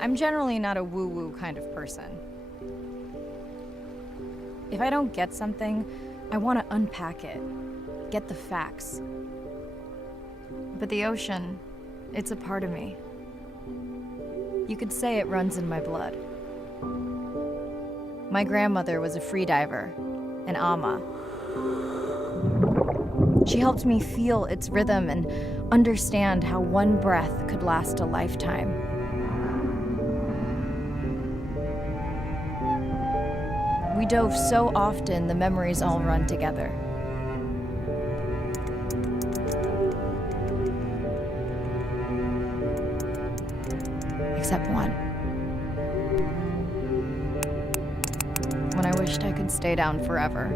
I'm generally not a woo-woo kind of person. If I don't get something, I want to unpack it, get the facts. But the ocean, it's a part of me. You could say it runs in my blood. My grandmother was a freediver, an ama. She helped me feel its rhythm and understand how one breath could last a lifetime. We dove so often, the memories all run together. Except one. When I wished I could stay down forever.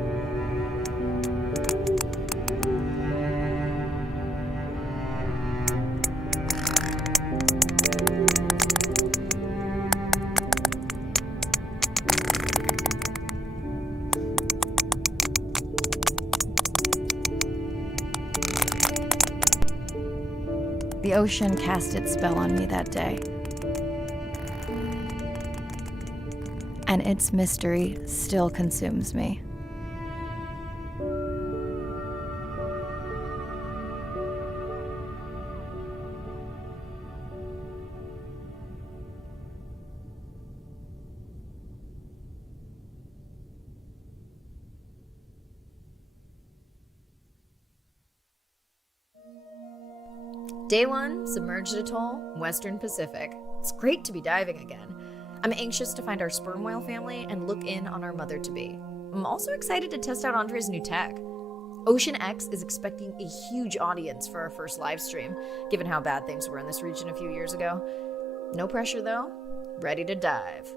The ocean cast its spell on me that day. And its mystery still consumes me. Day 1, submerged atoll, Western Pacific. It's great to be diving again. I'm anxious to find our sperm whale family and look in on our mother-to-be. I'm also excited to test out Andre's new tech. Ocean X is expecting a huge audience for our first live stream, given how bad things were in this region a few years ago. No pressure though, ready to dive.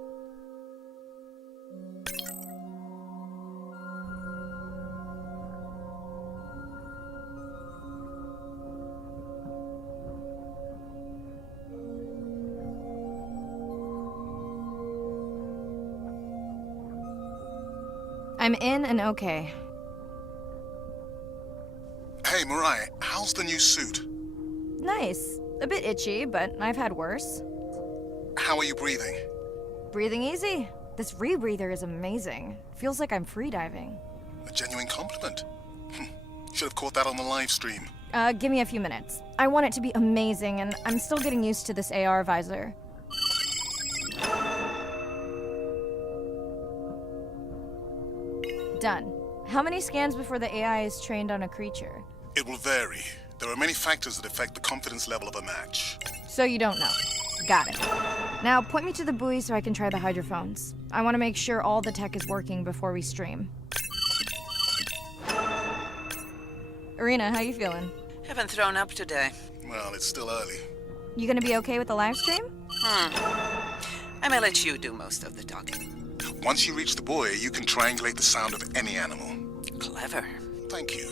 I'm in and okay. Hey, Mariah, how's the new suit? Nice. A bit itchy, but I've had worse. How are you breathing? Breathing easy. This rebreather is amazing. Feels like I'm freediving. A genuine compliment. Should have caught that on the live stream. Give me a few minutes. I want it to be amazing, and I'm still getting used to this AR visor. Done. How many scans before the AI is trained on a creature? It will vary. There are many factors that affect the confidence level of a match. So you don't know. Got it. Now point me to the buoy so I can try the hydrophones. I want to make sure all the tech is working before we stream. Irina, how you feeling? Haven't thrown up today. Well, it's still early. You gonna be okay with the live stream? I may let you do most of the talking. Once you reach the buoy, you can triangulate the sound of any animal. Clever. Thank you.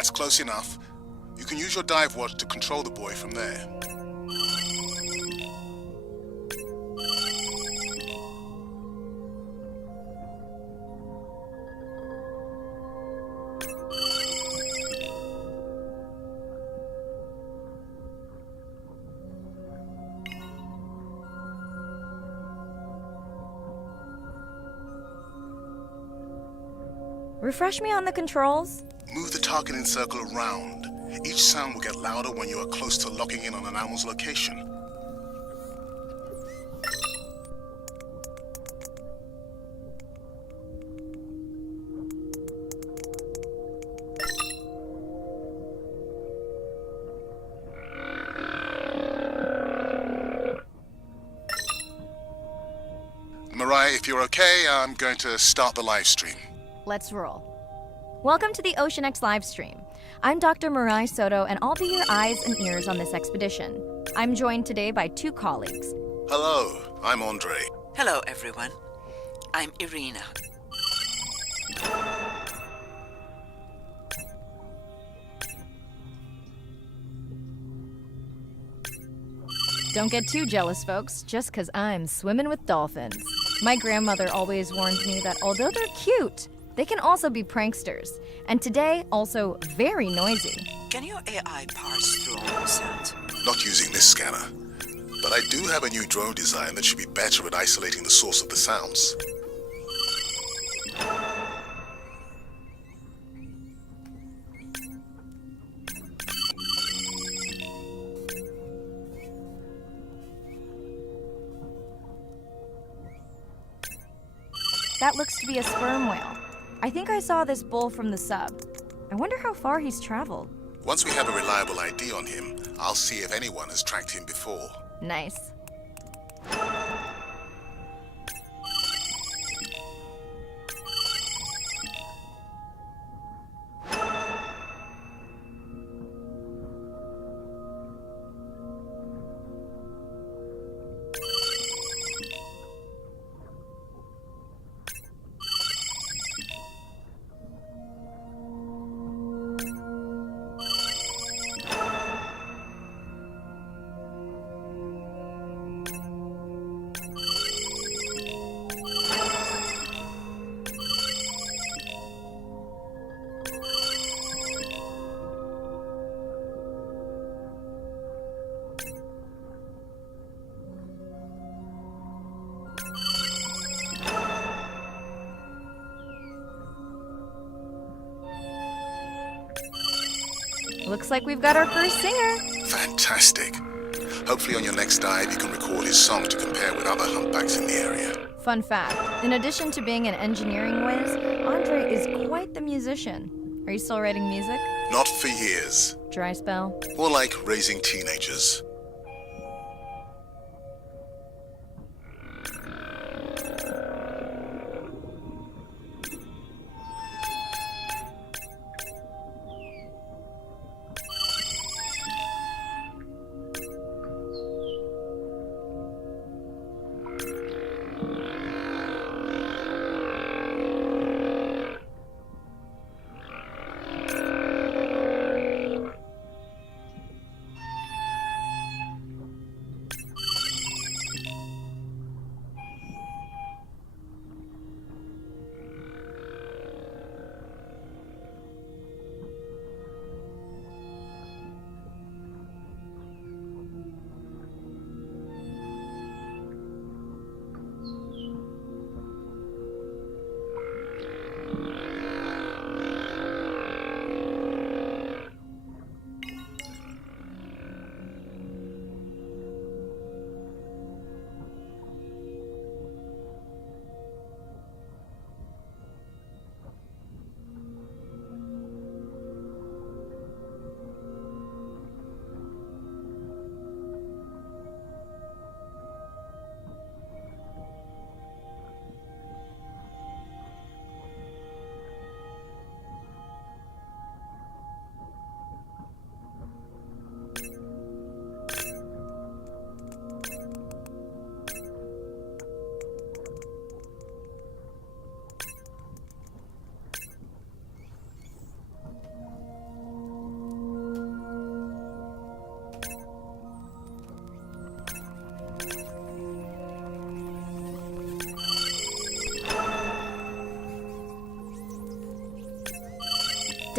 That's close enough. You can use your dive watch to control the buoy from there. Refresh me on the controls. Move the targeting circle around. Each sound will get louder when you are close to locking in on an animal's location. Mariah, if you're okay, I'm going to start the live stream. Let's roll. Welcome to the Ocean X live stream. I'm Dr. Mirai Soto, and I'll be your eyes and ears on this expedition. I'm joined today by two colleagues. Hello, I'm Andre. Hello, everyone. I'm Irina. Don't get too jealous, folks, just 'cause I'm swimming with dolphins. My grandmother always warned me that although they're cute, they can also be pranksters, and today, also very noisy. Can your AI parse through all the sounds? Not using this scanner, but I do have a new drone design that should be better at isolating the source of the sounds. That looks to be a sperm whale. I think I saw this bull from the sub. I wonder how far he's traveled. Once we have a reliable ID on him, I'll see if anyone has tracked him before. Nice. Looks like we've got our first singer. Fantastic. Hopefully on your next dive you can record his song to compare with other humpbacks in the area. Fun fact, in addition to being an engineering whiz, Andre is quite the musician. Are you still writing music? Not for years. Dry spell? More like raising teenagers.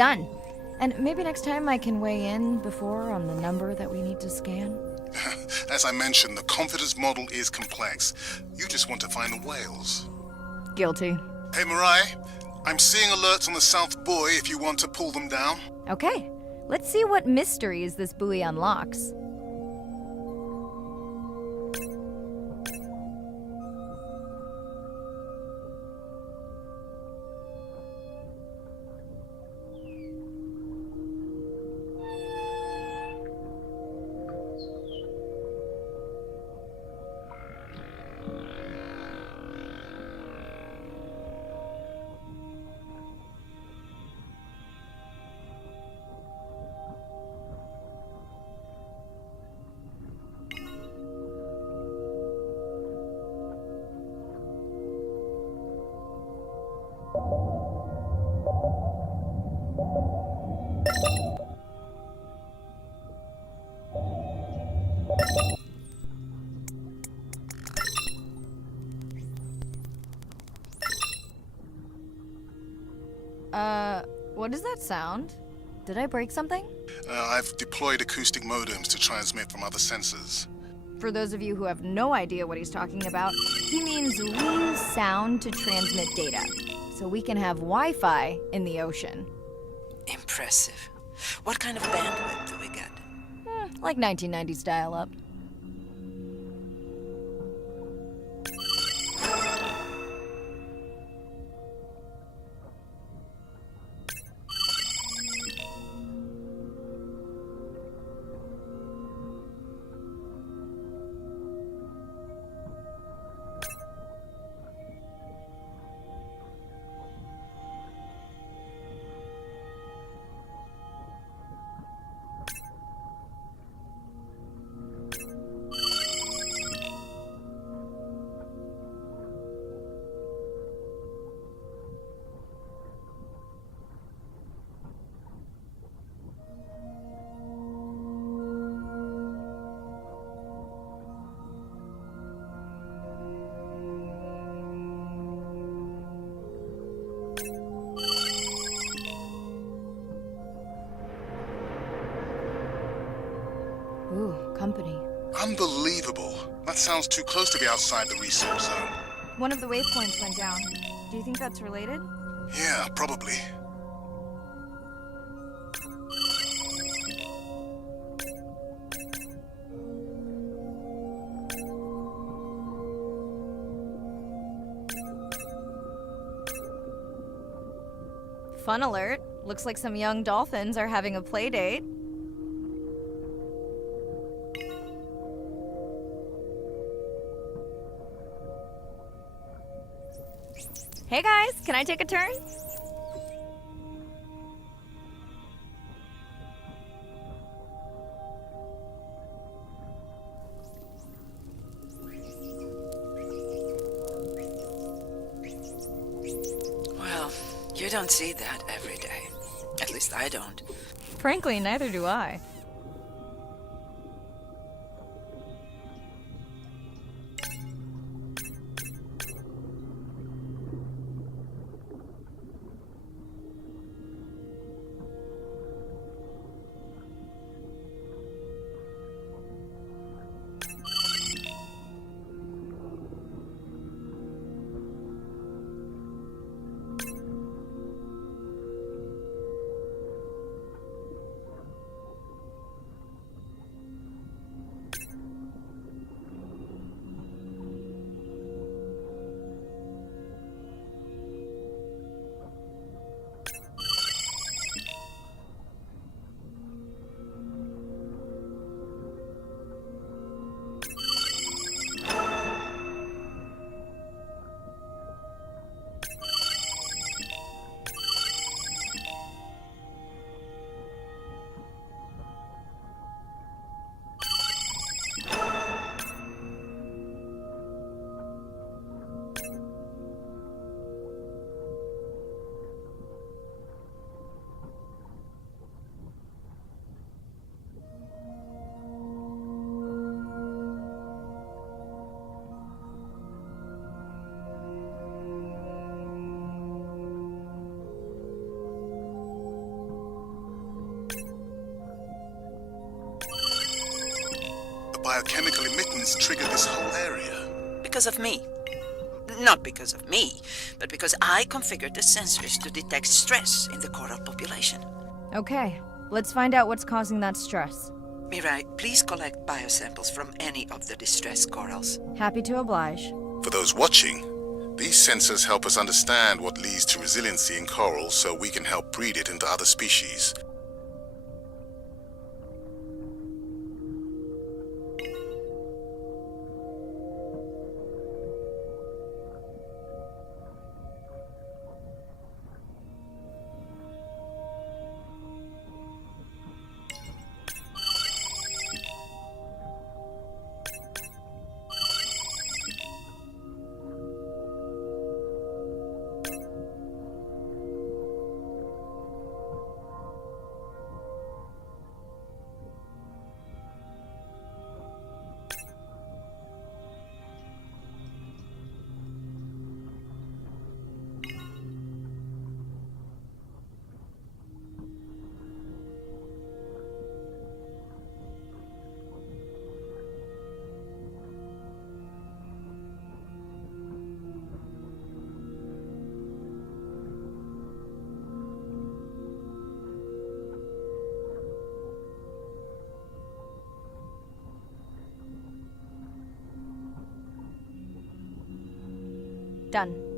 Done. And maybe next time I can weigh in before on the number that we need to scan. As I mentioned, the confidence model is complex. You just want to find the whales. Guilty. Hey, Mirai, I'm seeing alerts on the South Buoy if you want to pull them down. Okay, let's see what mysteries this buoy unlocks. What is that sound? Did I break something? I've deployed acoustic modems to transmit from other sensors. For those of you who have no idea what he's talking about, he means we use sound to transmit data, so we can have Wi-Fi in the ocean. Impressive. What kind of bandwidth do we get? Like 1990s dial-up. Ooh, company. Unbelievable. That sounds too close to be outside the research zone. One of the waypoints went down. Do you think that's related? Yeah, probably. Fun alert. Looks like some young dolphins are having a play date. Hey guys, can I take a turn? Well, you don't see that every day. At least I don't. Frankly, neither do I. biochemical emittance trigger this whole area? Because of me. Not because of me, but because I configured the sensors to detect stress in the coral population. Okay, let's find out what's causing that stress. Mirai, please collect biosamples from any of the distressed corals. Happy to oblige. For those watching, these sensors help us understand what leads to resiliency in corals so we can help breed it into other species. Done.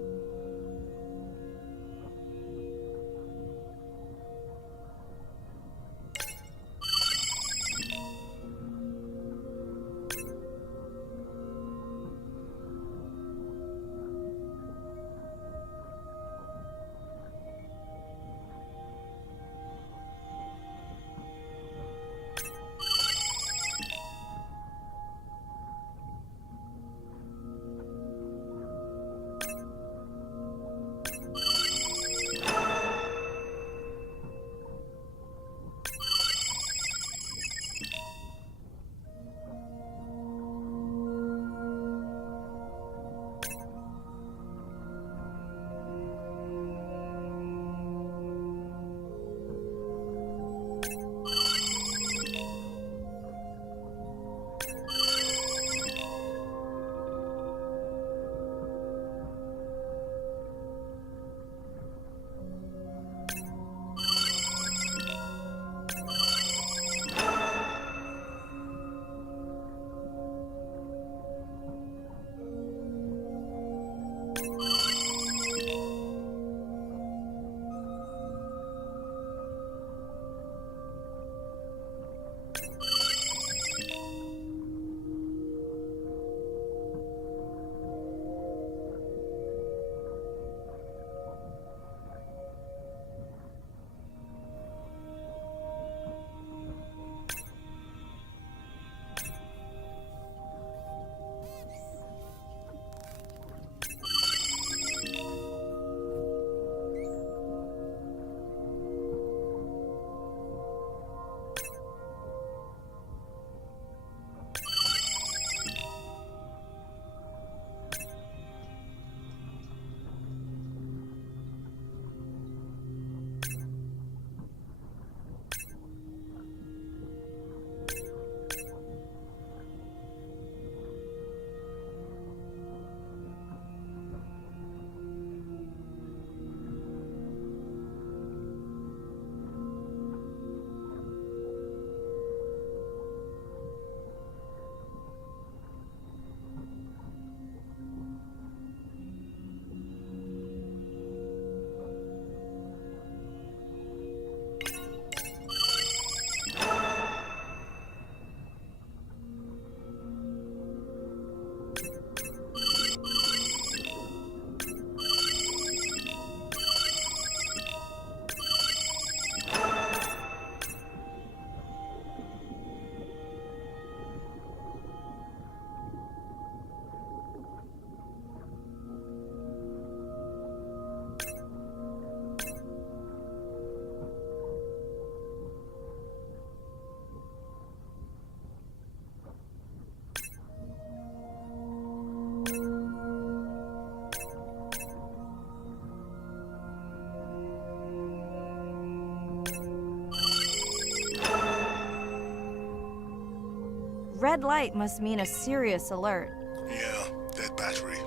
red light must mean a serious alert. Yeah, dead battery.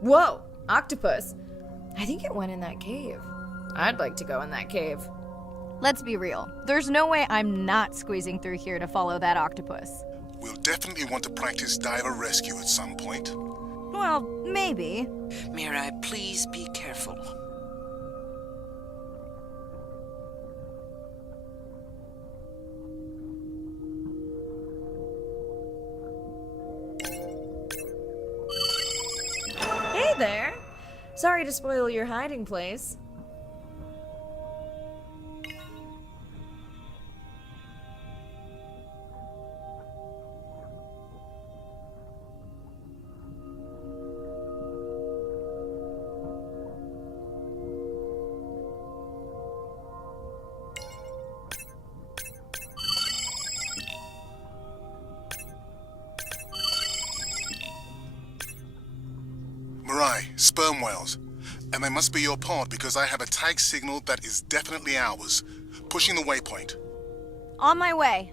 Whoa! Octopus! I think it went in that cave. I'd like to go in that cave. Let's be real. There's no way I'm not squeezing through here to follow that octopus. We'll definitely want to practice diver rescue at some point. Well, maybe. Mirai, please be careful. Hey there! Sorry to spoil your hiding place. Mirai, sperm whales. And they must be your pod because I have a tag signal that is definitely ours. Pushing the waypoint. On my way.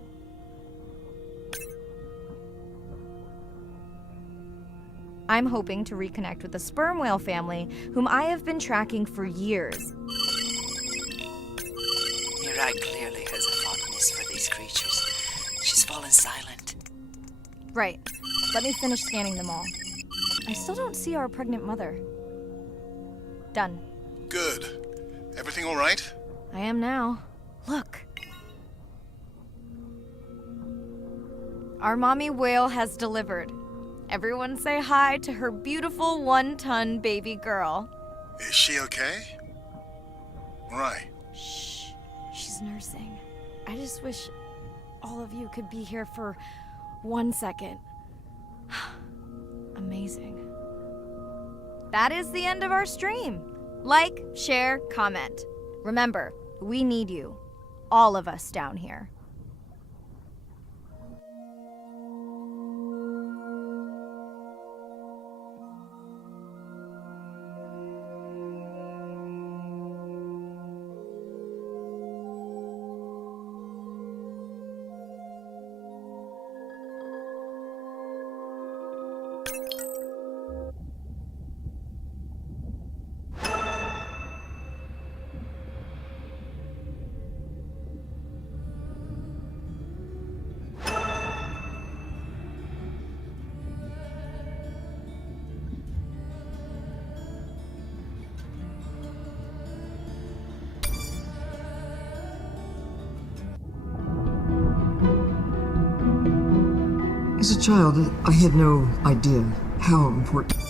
I'm hoping to reconnect with the sperm whale family, whom I have been tracking for years. Mirai clearly has a fondness for these creatures. She's fallen silent. Right. Let me finish scanning them all. I still don't see our pregnant mother. Done. Good. Everything all right? I am now. Look. Our mommy whale has delivered. Everyone say hi to her beautiful 1-ton baby girl. Is she okay? Mirai. Shh. She's nursing. I just wish all of you could be here for 1 second. Amazing. That is the end of our stream. Like, share, comment. Remember, we need you. All of us down here. As a child, I had no idea how important.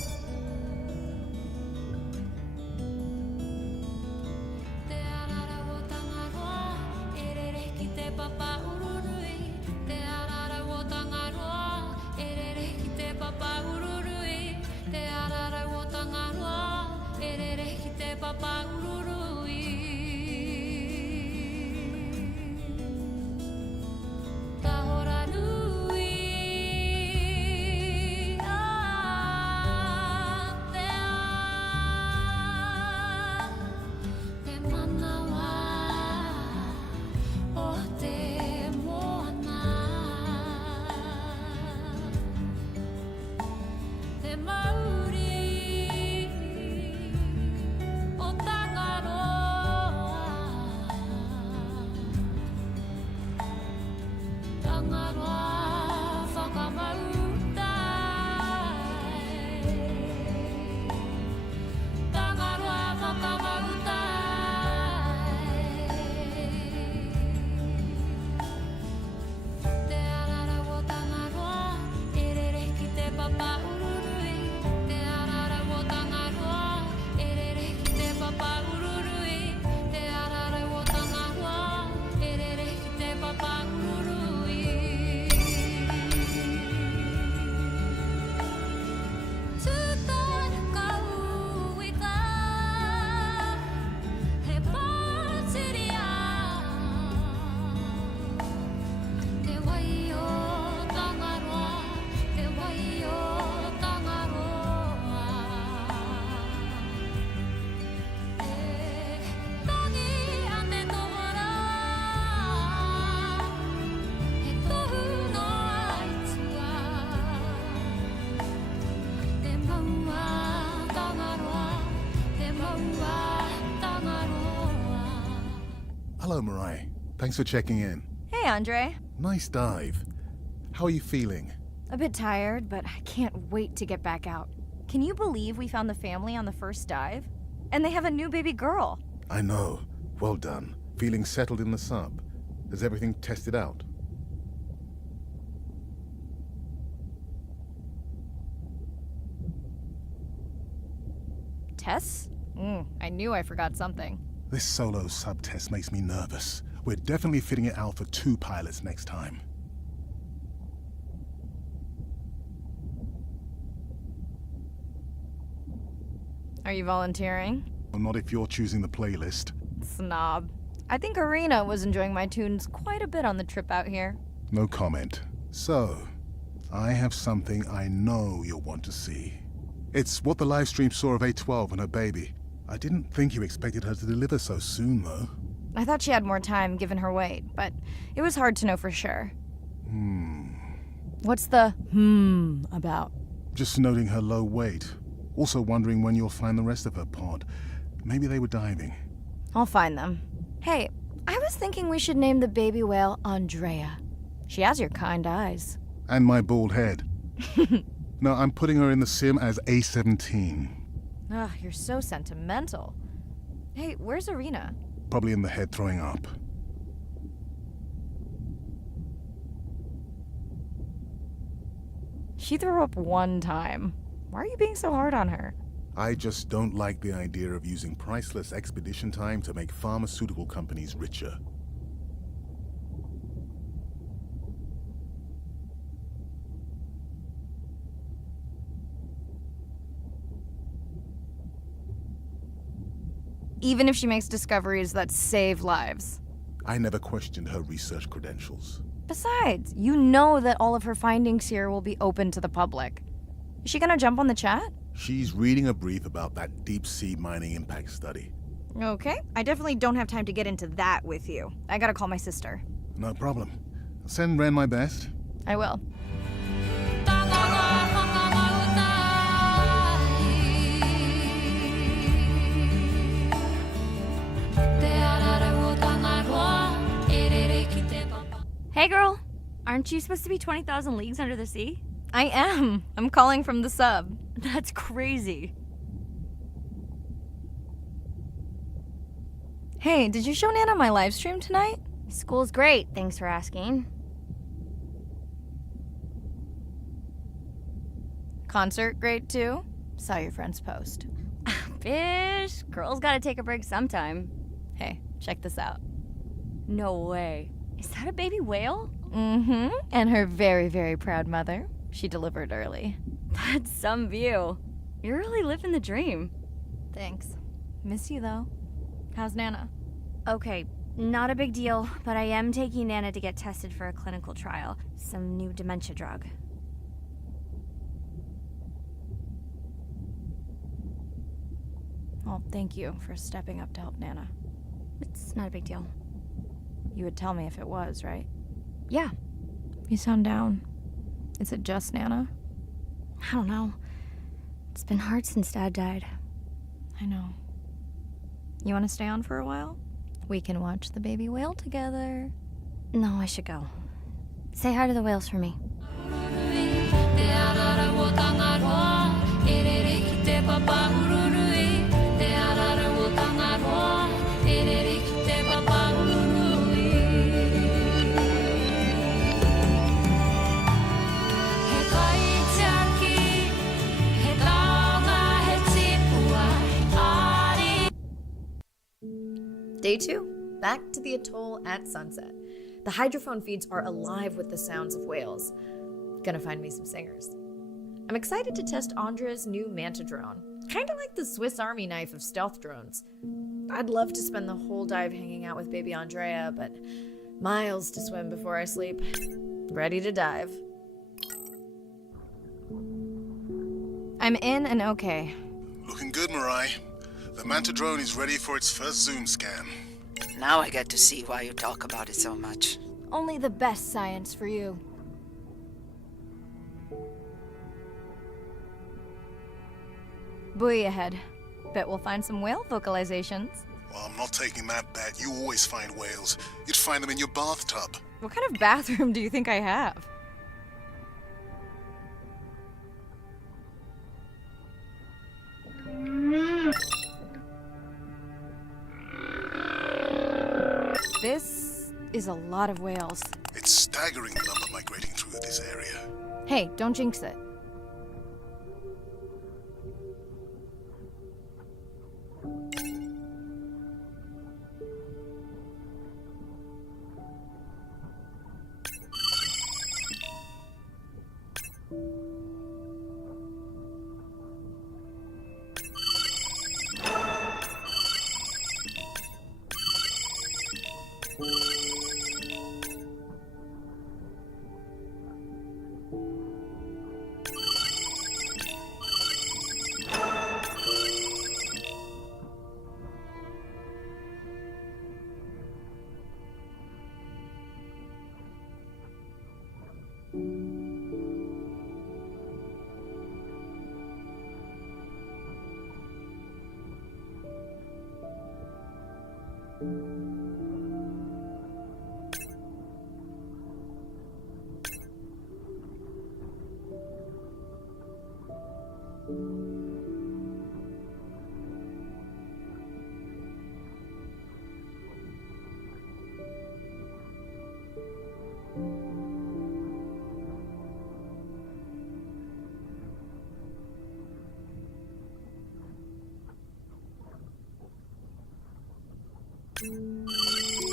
Thanks for checking in. Hey, Andre. Nice dive. How are you feeling? A bit tired, but I can't wait to get back out. Can you believe we found the family on the first dive? And they have a new baby girl. I know. Well done. Feeling settled in the sub. Has everything tested out? Tests? I knew I forgot something. This solo sub test makes me nervous. We're definitely fitting it out for 2 pilots next time. Are you volunteering? Well, not if you're choosing the playlist. Snob. I think Arena was enjoying my tunes quite a bit on the trip out here. No comment. So, I have something I know you'll want to see. It's what the live stream saw of A12 and her baby. I didn't think you expected her to deliver so soon, though. I thought she had more time given her weight, but it was hard to know for sure. What's the about? Just noting her low weight. Also wondering when you'll find the rest of her pod. Maybe they were diving. I'll find them. Hey, I was thinking we should name the baby whale Andrea. She has your kind eyes. And my bald head. No, I'm putting her in the sim as A17. Ugh, you're so sentimental. Hey, where's Arena? Probably in the head throwing up. She threw up one time. Why are you being so hard on her? I just don't like the idea of using priceless expedition time to make pharmaceutical companies richer. Even if she makes discoveries that save lives. I never questioned her research credentials. Besides, you know that all of her findings here will be open to the public. Is she gonna jump on the chat? She's reading a brief about that deep-sea mining impact study. Okay, I definitely don't have time to get into that with you. I gotta call my sister. No problem. Send Ren my best. I will. Hey girl, aren't you supposed to be 20,000 leagues under the sea? I am. I'm calling from the sub. That's crazy. Hey, did you show Nana my live stream tonight? School's great, thanks for asking. Concert great too? Saw your friend's post. Fish, girls gotta take a break sometime. Hey, check this out. No way. Is that a baby whale? Mm-hmm. And her very, very proud mother. She delivered early. That's some view. You're really living the dream. Thanks. Miss you though. How's Nana? Okay, not a big deal, but I am taking Nana to get tested for a clinical trial. Some new dementia drug. Well, thank you for stepping up to help Nana. It's not a big deal. You would tell me if it was, right? Yeah. You sound down. Is it just Nana? I don't know. It's been hard since Dad died. I know. You want to stay on for a while? We can watch the baby whale together. No, I should go. Say hi to the whales for me. Day 2, back to the atoll at sunset. The hydrophone feeds are alive with the sounds of whales. Gonna find me some singers. I'm excited to test Andrea's new manta drone. Kinda like the Swiss Army knife of stealth drones. I'd love to spend the whole dive hanging out with baby Andrea, but miles to swim before I sleep. Ready to dive. I'm in and okay. Looking good, Mirai. The Manta drone is ready for its first zoom scan. Now I get to see why you talk about it so much. Only the best science for you. Buoy ahead. Bet we'll find some whale vocalizations. Well, I'm not taking that bet. You always find whales. You'd find them in your bathtub. What kind of bathroom do you think I have? This is a lot of whales. It's staggering the number migrating through this area. Hey, don't jinx it.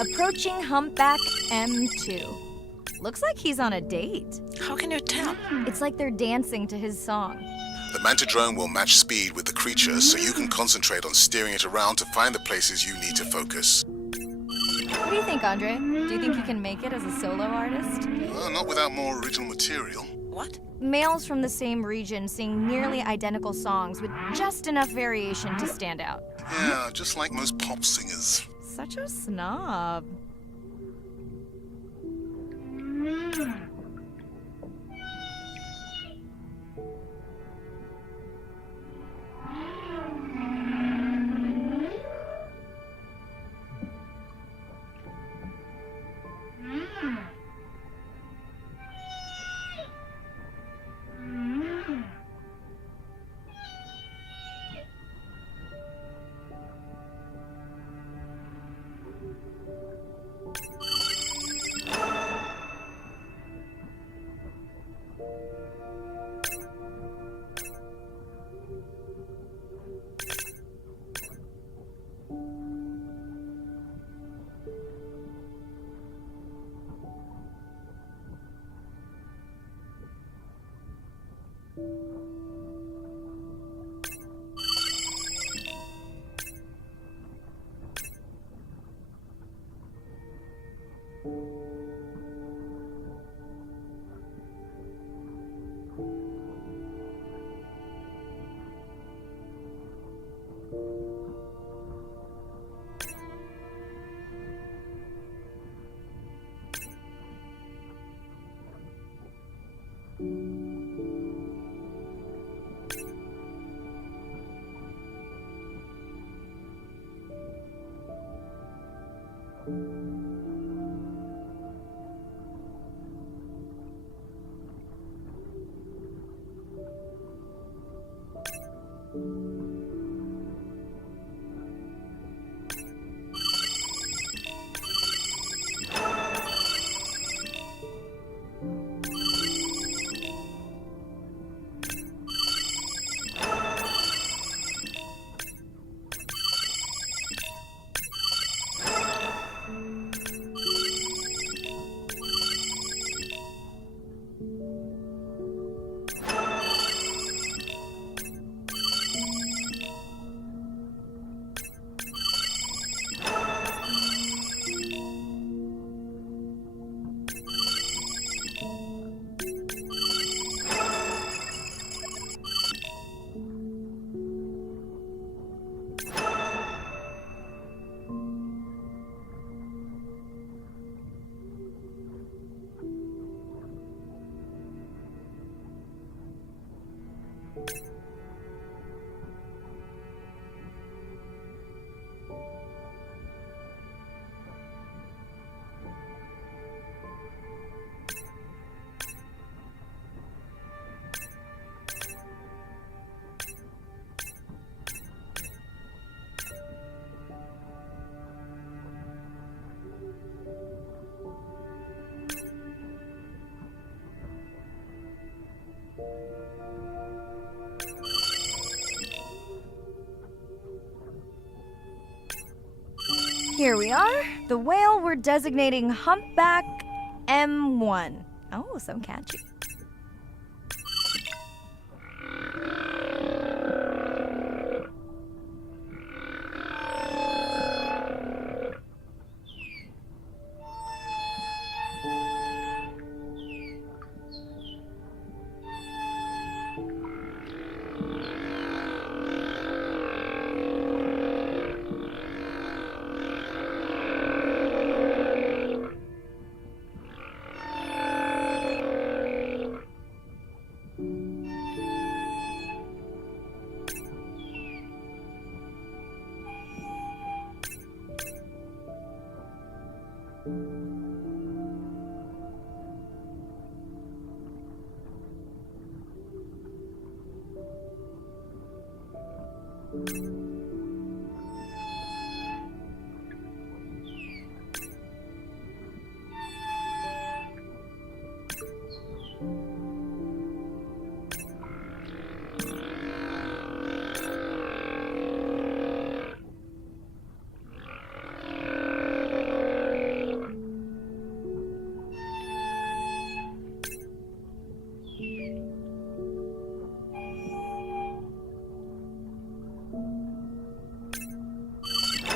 Approaching Humpback M2. Looks like he's on a date. How can you tell? It's like they're dancing to his song. The manta drone will match speed with the creature, so you can concentrate on steering it around to find the places you need to focus. What do you think, Andre? Do you think he can make it as a solo artist? Not without more original material. What? Males from the same region sing nearly identical songs with just enough variation to stand out. Yeah, just like most pop singers. Such a snob. Here we are. The whale we're designating Humpback M1. Oh, so catchy.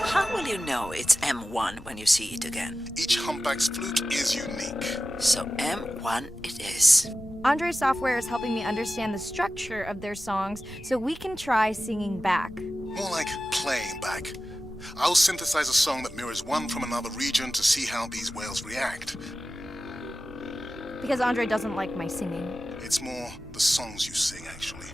How will you know it's M1 when you see it again? Each humpback's flute is unique. So M1 it is. Andre's software is helping me understand the structure of their songs so we can try singing back. More like playing back. I'll synthesize a song that mirrors one from another region to see how these whales react. Because Andre doesn't like my singing. It's more the songs you sing, actually.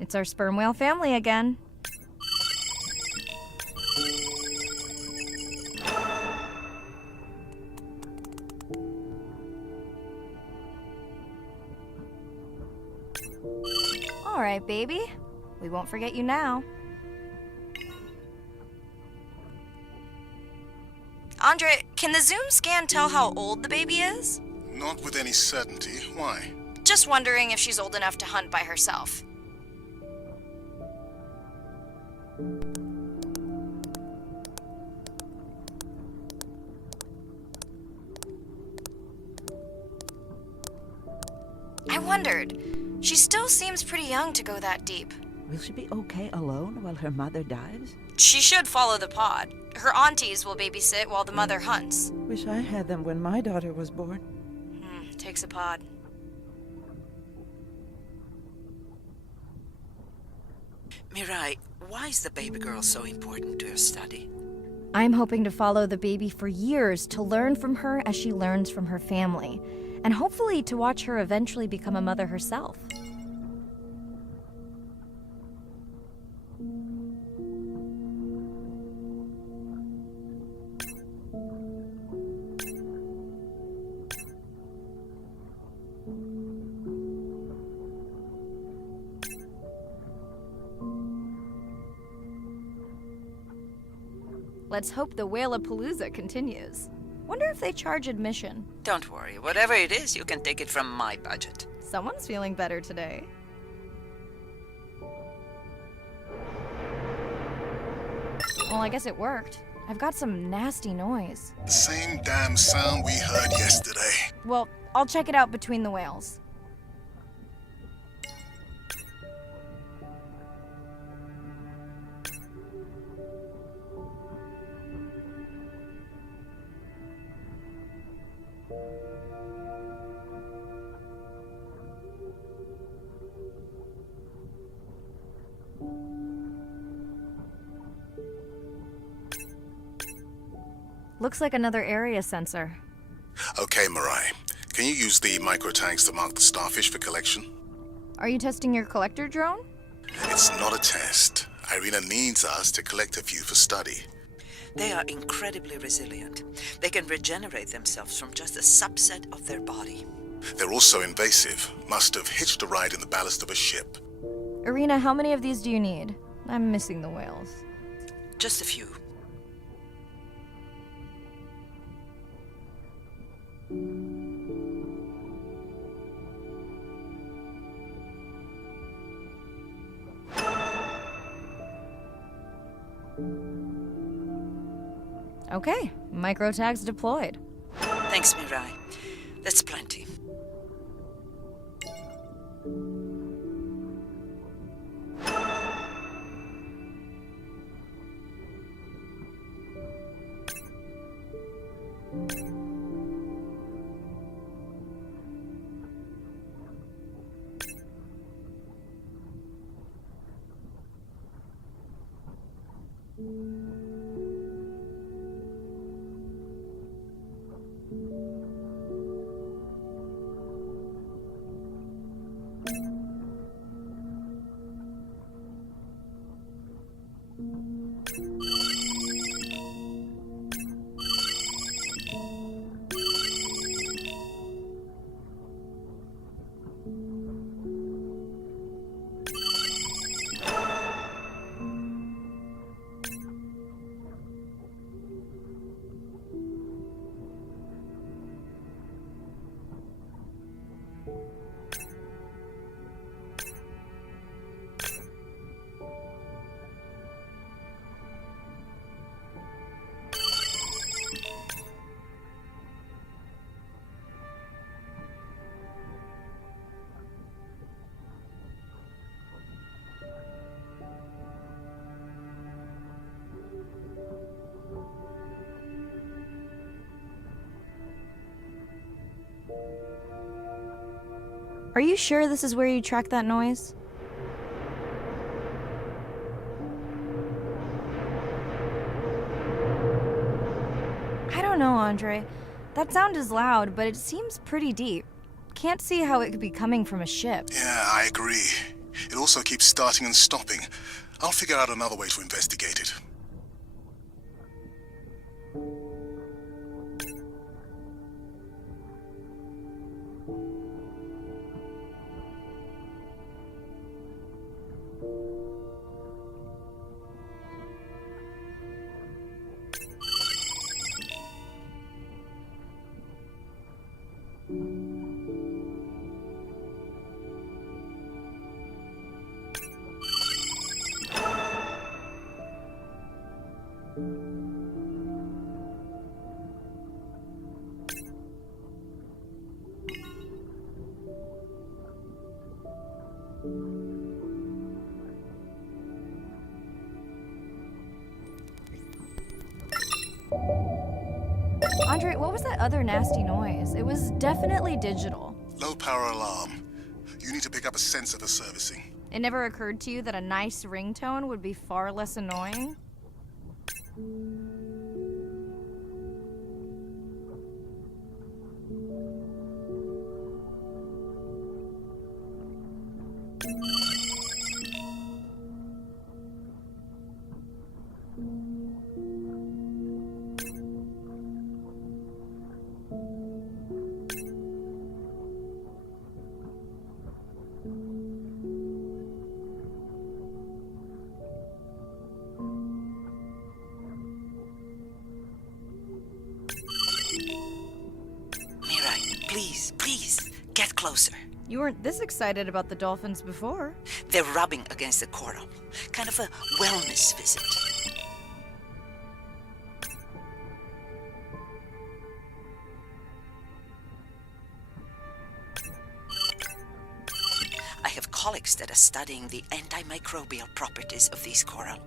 It's our sperm whale family again. All right, baby. We won't forget you now. Andre, can the zoom scan tell how old the baby is? Not with any certainty. Why? Just wondering if she's old enough to hunt by herself. I wondered. She still seems pretty young to go that deep. Will she be okay alone while her mother dives? She should follow the pod. Her aunties will babysit while the mother hunts. Wish I had them when my daughter was born. Takes a pod. Mirai, why is the baby girl so important to your study? I'm hoping to follow the baby for years to learn from her as she learns from her family, and hopefully to watch her eventually become a mother herself. Let's hope the Whalapalooza continues. Wonder if they charge admission. Don't worry, whatever it is, you can take it from my budget. Someone's feeling better today. Well, I guess it worked. I've got some nasty noise. The same damn sound we heard yesterday. Well, I'll check it out between the whales. Looks like another area sensor. Okay, Mirai. Can you use the microtags to mark the starfish for collection? Are you testing your collector drone? It's not a test. Irina needs us to collect a few for study. They are incredibly resilient. They can regenerate themselves from just a subset of their body. They're also invasive. Must have hitched a ride in the ballast of a ship. Irina, how many of these do you need? I'm missing the whales. Just a few. Okay, microtags deployed. Thanks, Mirai. That's plenty. Are you sure this is where you track that noise? I don't know, Andre. That sound is loud, but it seems pretty deep. Can't see how it could be coming from a ship. Yeah, I agree. It also keeps starting and stopping. I'll figure out another way to investigate it. Andre, what was that other nasty noise? It was definitely digital. Low power alarm. You need to pick up a sensor for servicing. It never occurred to you that a nice ringtone would be far less annoying? Mirai, please, get closer. You weren't this excited about the dolphins before. They're rubbing against the coral. Kind of a wellness visit. I have colleagues that are studying the antimicrobial properties of these coral.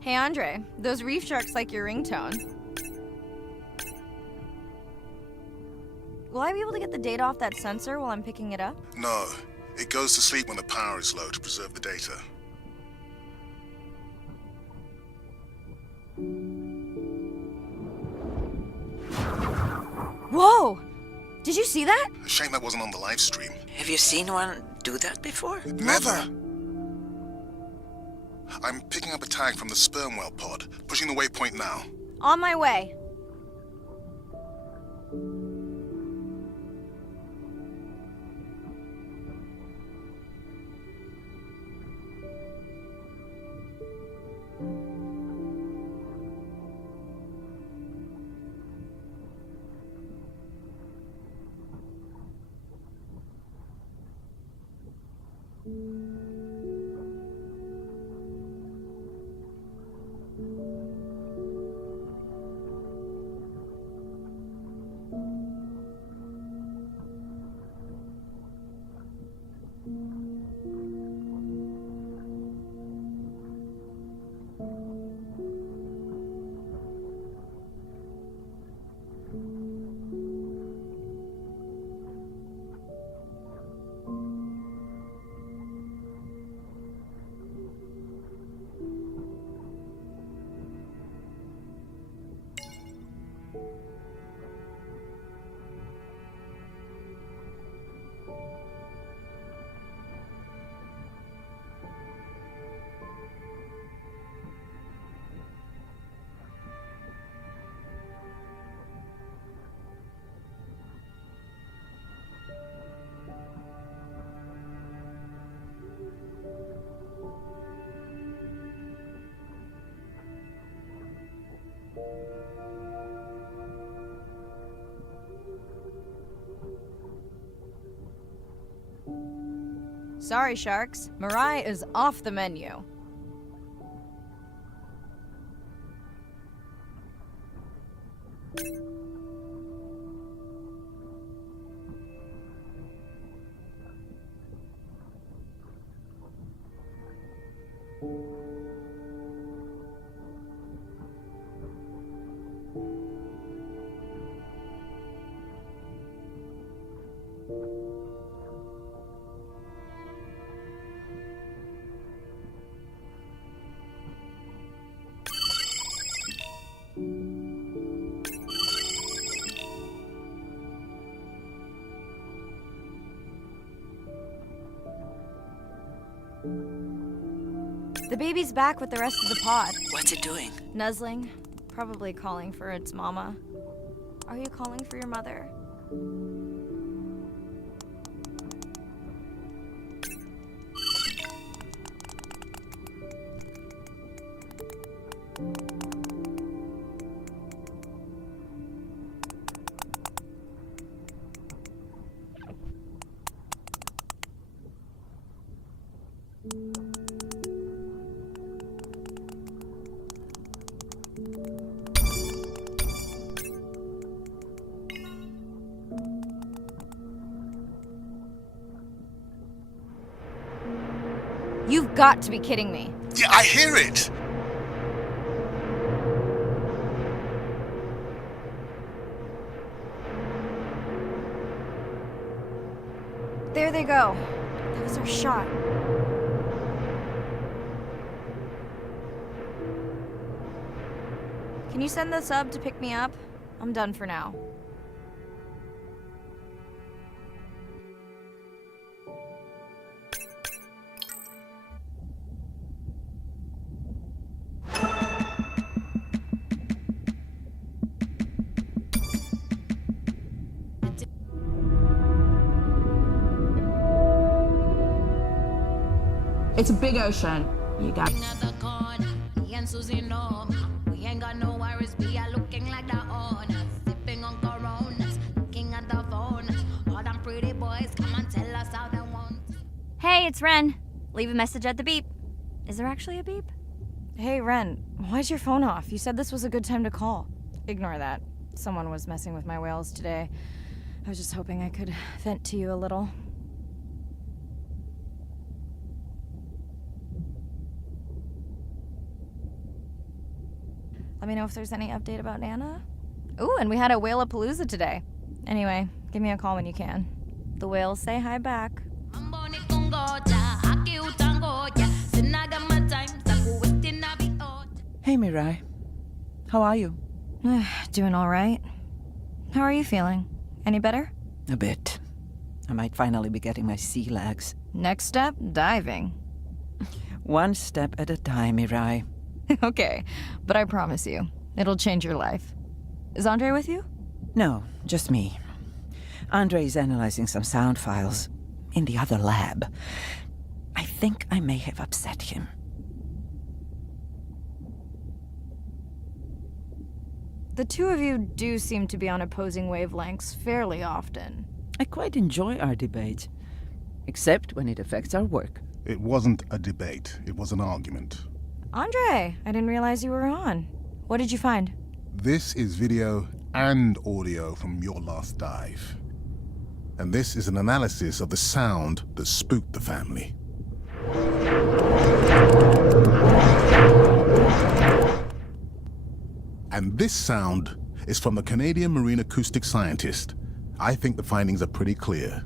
Hey Andre, those reef sharks like your ringtone. Will I be able to get the data off that sensor while I'm picking it up? No, it goes to sleep when the power is low to preserve the data. Whoa! Did you see that? A shame that wasn't on the live stream. Have you seen one do that before? Never. I'm picking up a tag from the sperm whale pod, pushing the waypoint now. On my way. Sorry, sharks. Mirai is off the menu. The baby's back with the rest of the pod. What's it doing? Nuzzling. Probably calling for its mama. Are you calling for your mother? You've got to be kidding me. Yeah, I hear it! There they go. That was our shot. Can you send the sub to pick me up? I'm done for now. It's a big ocean. You got Hey, it's Ren. Leave a message at the beep. Is there actually a beep? Hey, Ren, why's your phone off? You said this was a good time to call. Ignore that. Someone was messing with my whales today. I was just hoping I could vent to you a little. Let me know if there's any update about Nana. Ooh, and we had a Whale-a-Palooza today. Anyway, give me a call when you can. The whales say hi back. Hey, Mirai. How are you? Doing all right. How are you feeling? Any better? A bit. I might finally be getting my sea legs. Next step, diving. One step at a time, Mirai. Okay, but I promise you, it'll change your life. Is Andre with you? No, just me. Andre is analyzing some sound files in the other lab. I think I may have upset him. The two of you do seem to be on opposing wavelengths fairly often. I quite enjoy our debate, except when it affects our work. It wasn't a debate, it was an argument. Andre, I didn't realize you were on. What did you find? This is video and audio from your last dive. And this is an analysis of the sound that spooked the family. And this sound is from the Canadian marine acoustic scientist. I think the findings are pretty clear.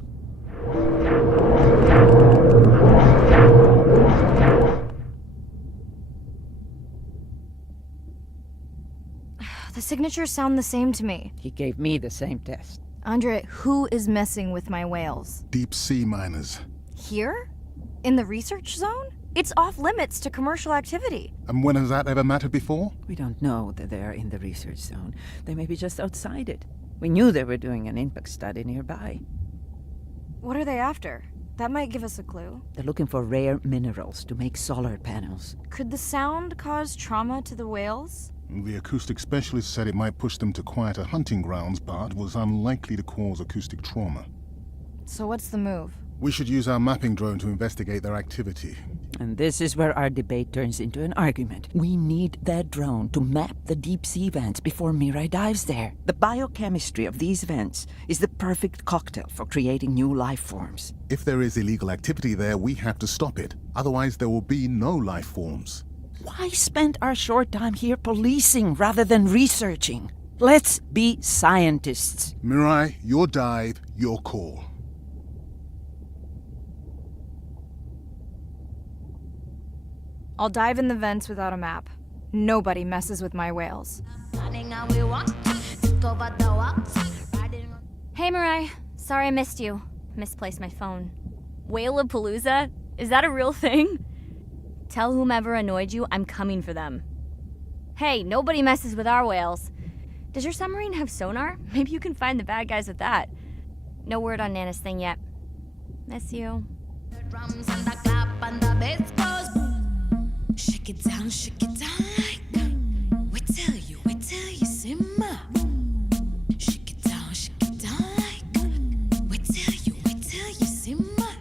The signatures sound the same to me. He gave me the same test. Andre, who is messing with my whales? Deep sea miners. Here? In the research zone? It's off limits to commercial activity. And when has that ever mattered before? We don't know that they are in the research zone. They may be just outside it. We knew they were doing an impact study nearby. What are they after? That might give us a clue. They're looking for rare minerals to make solar panels. Could the sound cause trauma to the whales? The acoustic specialist said it might push them to quieter hunting grounds, but was unlikely to cause acoustic trauma. So what's the move? We should use our mapping drone to investigate their activity. And this is where our debate turns into an argument. We need that drone to map the deep sea vents before Mirai dives there. The biochemistry of these vents is the perfect cocktail for creating new life forms. If there is illegal activity there, we have to stop it. Otherwise, there will be no life forms. Why spend our short time here policing rather than researching? Let's be scientists. Mirai, your dive, your call. I'll dive in the vents without a map. Nobody messes with my whales. Hey, Mirai. Sorry I missed you. Misplaced my phone. Whale-a-Palooza? Is that a real thing? Tell whomever annoyed you I'm coming for them. Hey, nobody messes with our whales. Does your submarine have sonar? Maybe you can find the bad guys with that. No word on Nana's thing yet. Miss you. Drums and the clap and the bass goes boom. Shake it down like wait till you simmer. Shake it down like wait till you simmer.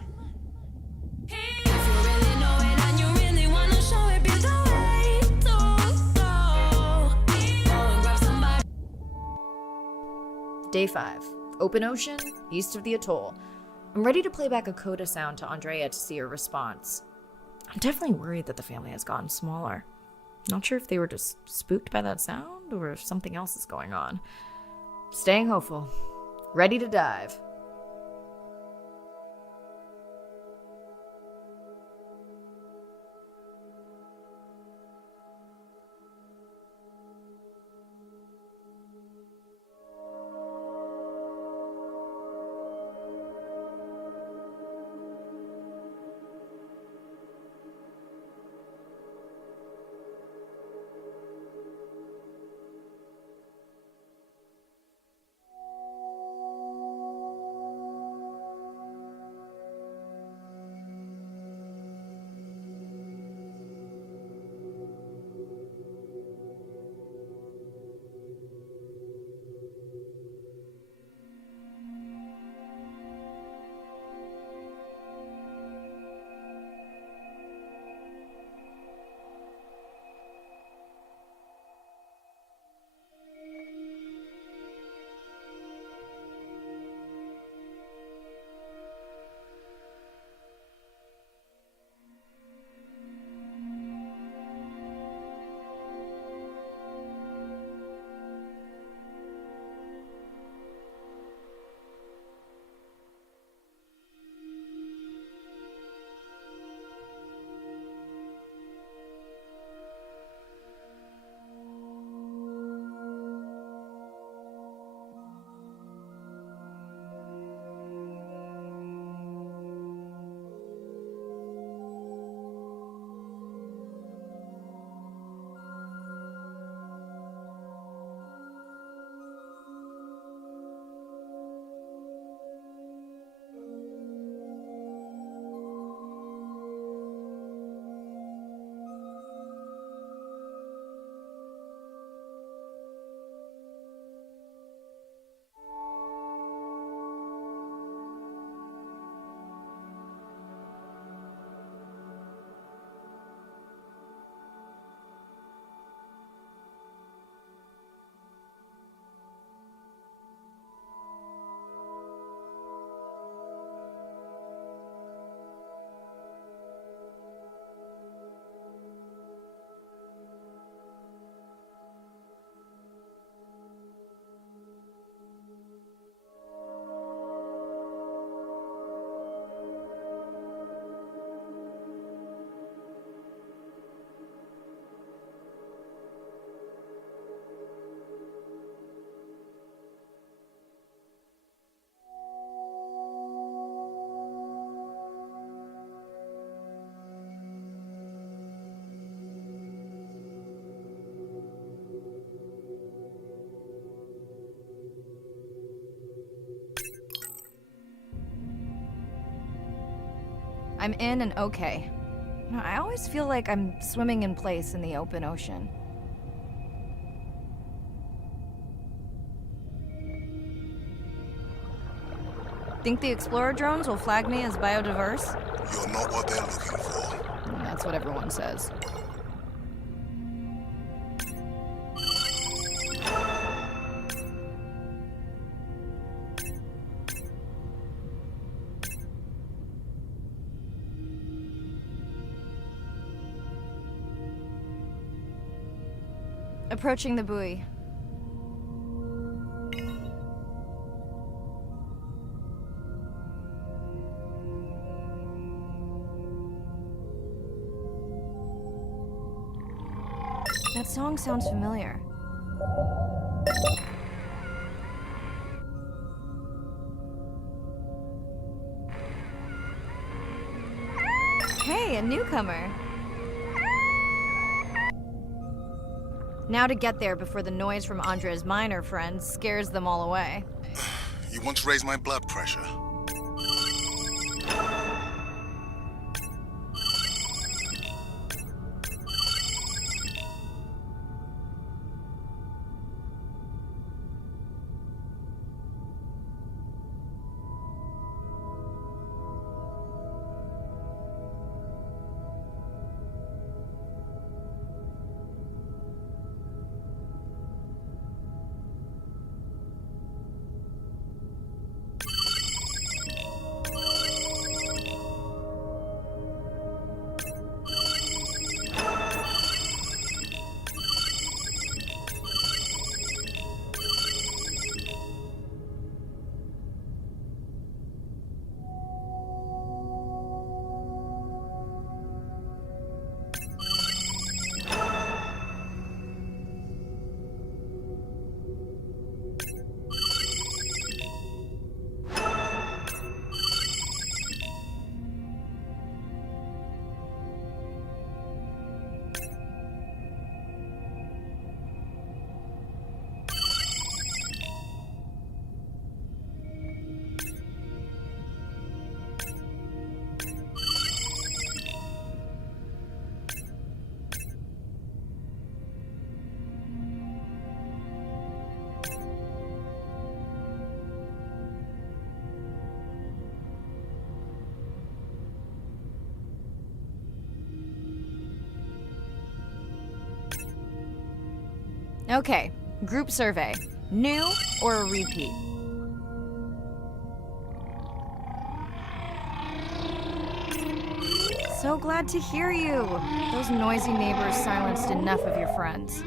If you really know it and you really wanna show it, be the way to go. Go and grab somebody. Day 5. Open ocean, east of the atoll. I'm ready to play back a coda sound to Andrea to see her response. I'm definitely worried that the family has gotten smaller. Not sure if they were just spooked by that sound or if something else is going on. Staying hopeful. Ready to dive. I'm in and okay. I always feel like I'm swimming in place in the open ocean. Think the Explorer drones will flag me as biodiverse? You're not what they're looking for. That's what everyone says. Approaching the buoy. That song sounds familiar. Hey, a newcomer. Now to get there before the noise from Andre's minor friends scares them all away. You want to raise my blood pressure? Okay, group survey. New or a repeat? So glad to hear you. Those noisy neighbors silenced enough of your friends.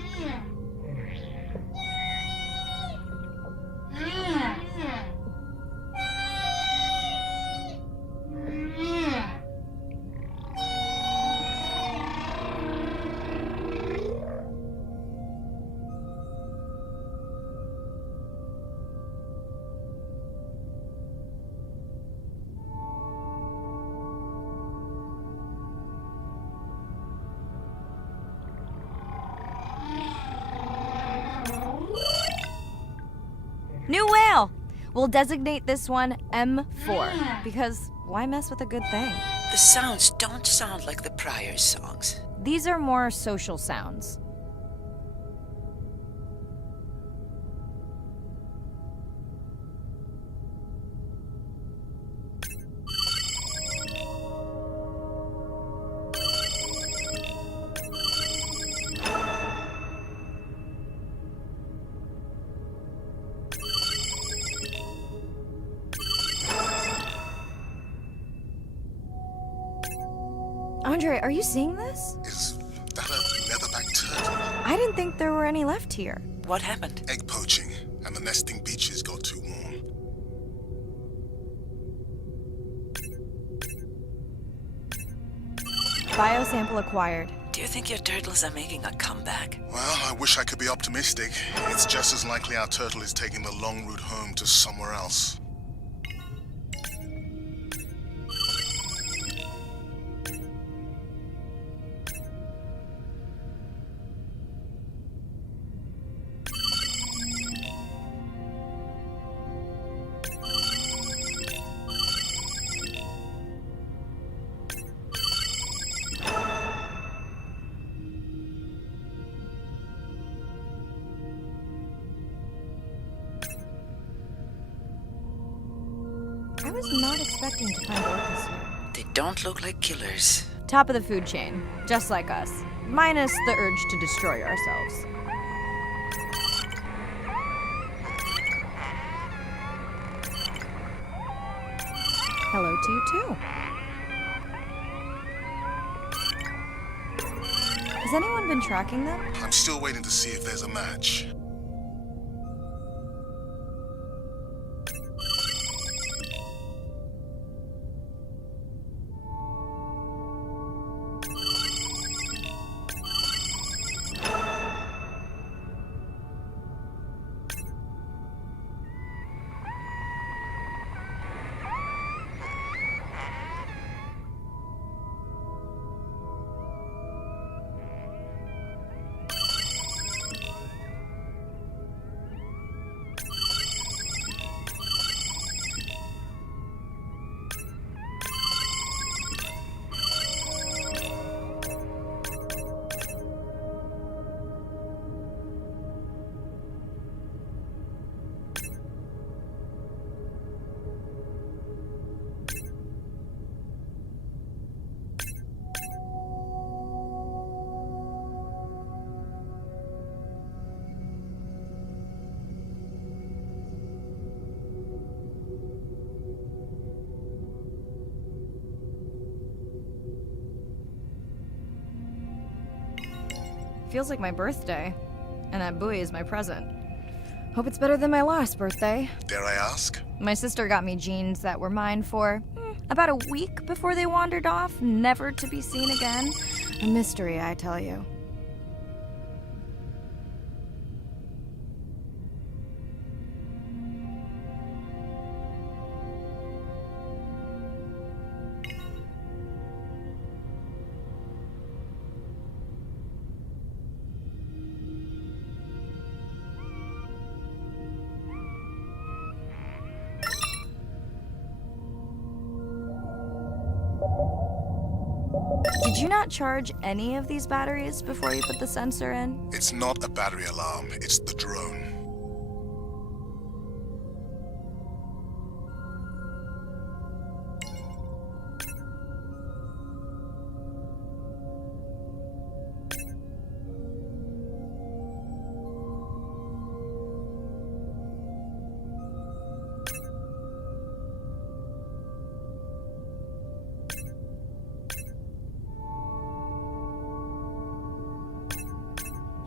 New whale! We'll designate this one M4, because why mess with a good thing? The sounds don't sound like the prior songs. These are more social sounds. Andre, are you seeing this? Is that a leatherback turtle? I didn't think there were any left here. What happened? Egg poaching, and the nesting beaches got too warm. Biosample acquired. Do you think your turtles are making a comeback? Well, I wish I could be optimistic. It's just as likely our turtle is taking the long route home to somewhere else. I was not expecting to find orcas here. They don't look like killers. Top of the food chain, just like us. Minus the urge to destroy ourselves. Hello to you too. Has anyone been tracking them? I'm still waiting to see if there's a match. Feels like my birthday. And that buoy is my present. Hope it's better than my last birthday. Dare I ask? My sister got me jeans that were mine for about a week before they wandered off, never to be seen again. A mystery, I tell you. Did you not charge any of these batteries before you put the sensor in? It's not a battery alarm, it's the drone.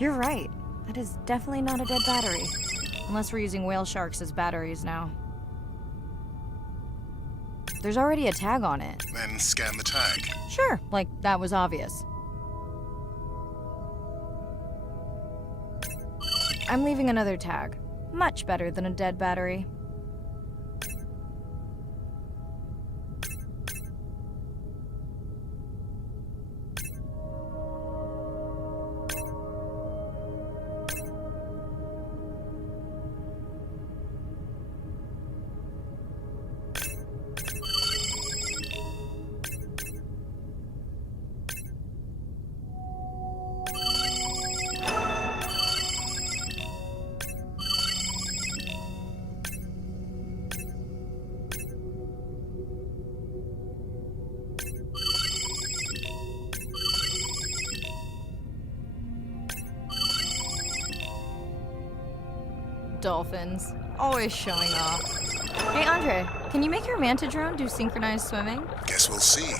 You're right. That is definitely not a dead battery. Unless we're using whale sharks as batteries now. There's already a tag on it. Then scan the tag. Sure, like that was obvious. I'm leaving another tag. Much better than a dead battery. Dolphins. Always showing off. Hey, Andre, can you make your manta drone do synchronized swimming? Guess we'll see.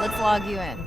Let's log you in.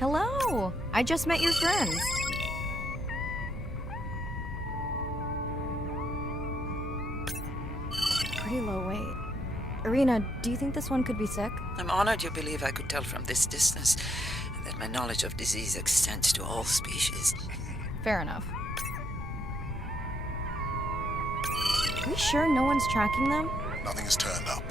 Hello! I just met your friends. Pretty low weight. Irina, do you think this one could be sick? I'm honored you believe I could tell from this distance that my knowledge of disease extends to all species. Fair enough. Are we sure no one's tracking them? Nothing has turned up.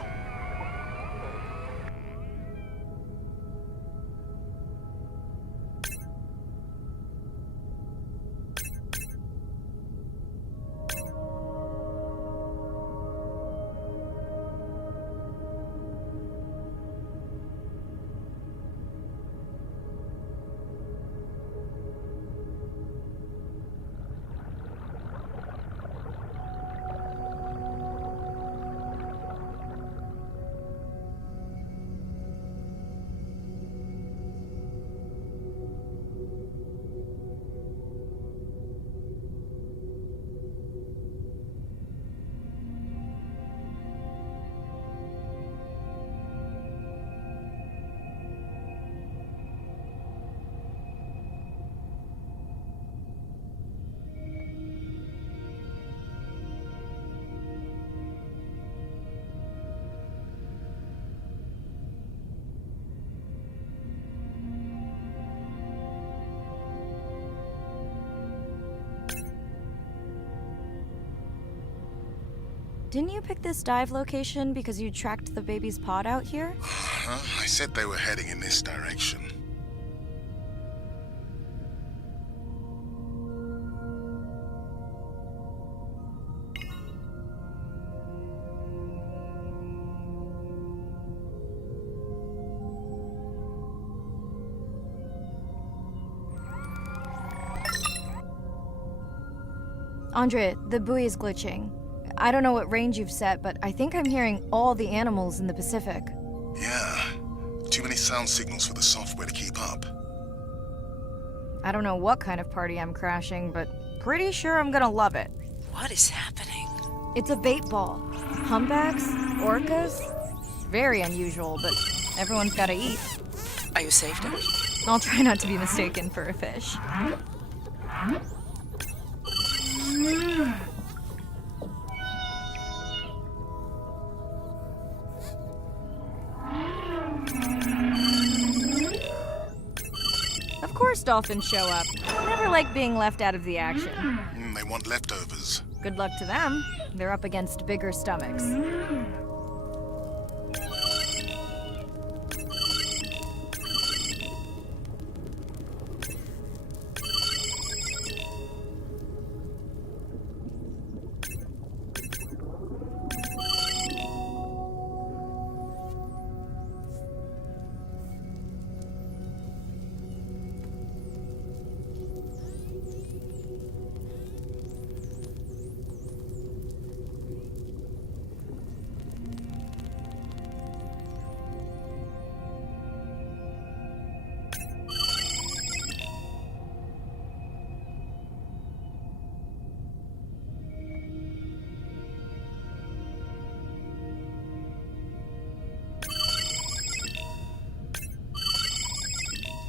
Didn't you pick this dive location because you tracked the baby's pod out here? I said they were heading in this direction. Andre, the buoy is glitching. I don't know what range you've set, but I think I'm hearing all the animals in the Pacific. Yeah. Too many sound signals for the software to keep up. I don't know what kind of party I'm crashing, but pretty sure I'm gonna love it. What is happening? It's a bait ball. Humpbacks? Orcas? Very unusual, but everyone's gotta eat. Are you safe, Dad? I'll try not to be mistaken for a fish. Of course dolphins show up. Never like being left out of the action. They want leftovers. Good luck to them. They're up against bigger stomachs.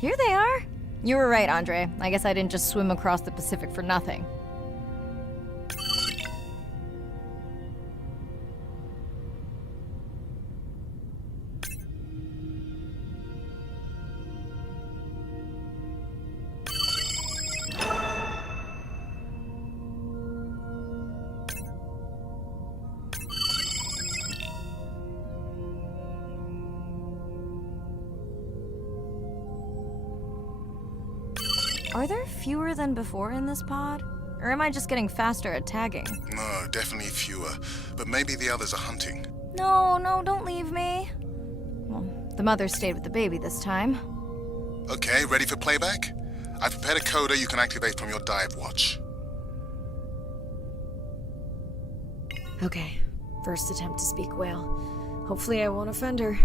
Here they are. You were right, Andre. I guess I didn't just swim across the Pacific for nothing. Are there fewer than before in this pod? Or am I just getting faster at tagging? No, definitely fewer. But maybe the others are hunting. No, don't leave me. Well, the mother stayed with the baby this time. Okay, ready for playback? I've prepared a coder you can activate from your dive watch. Okay, first attempt to speak whale. Hopefully I won't offend her.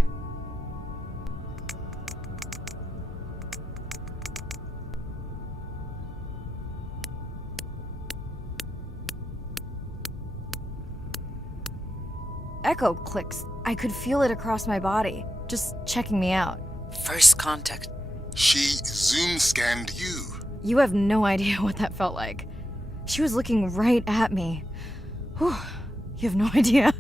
Echo clicks. I could feel it across my body, just checking me out. First contact. She zoom scanned you. You have no idea what that felt like. She was looking right at me. Whew, you have no idea.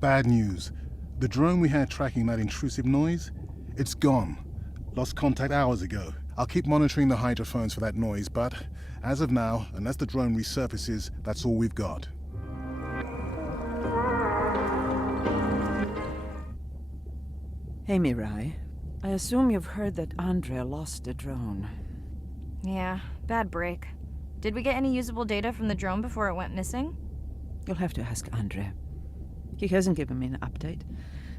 Bad news. The drone we had tracking that intrusive noise, it's gone. Lost contact hours ago. I'll keep monitoring the hydrophones for that noise, but as of now, unless the drone resurfaces, that's all we've got. Hey, Mirai. I assume you've heard that Andrea lost the drone. Yeah, bad break. Did we get any usable data from the drone before it went missing? You'll have to ask Andrea. He hasn't given me an update.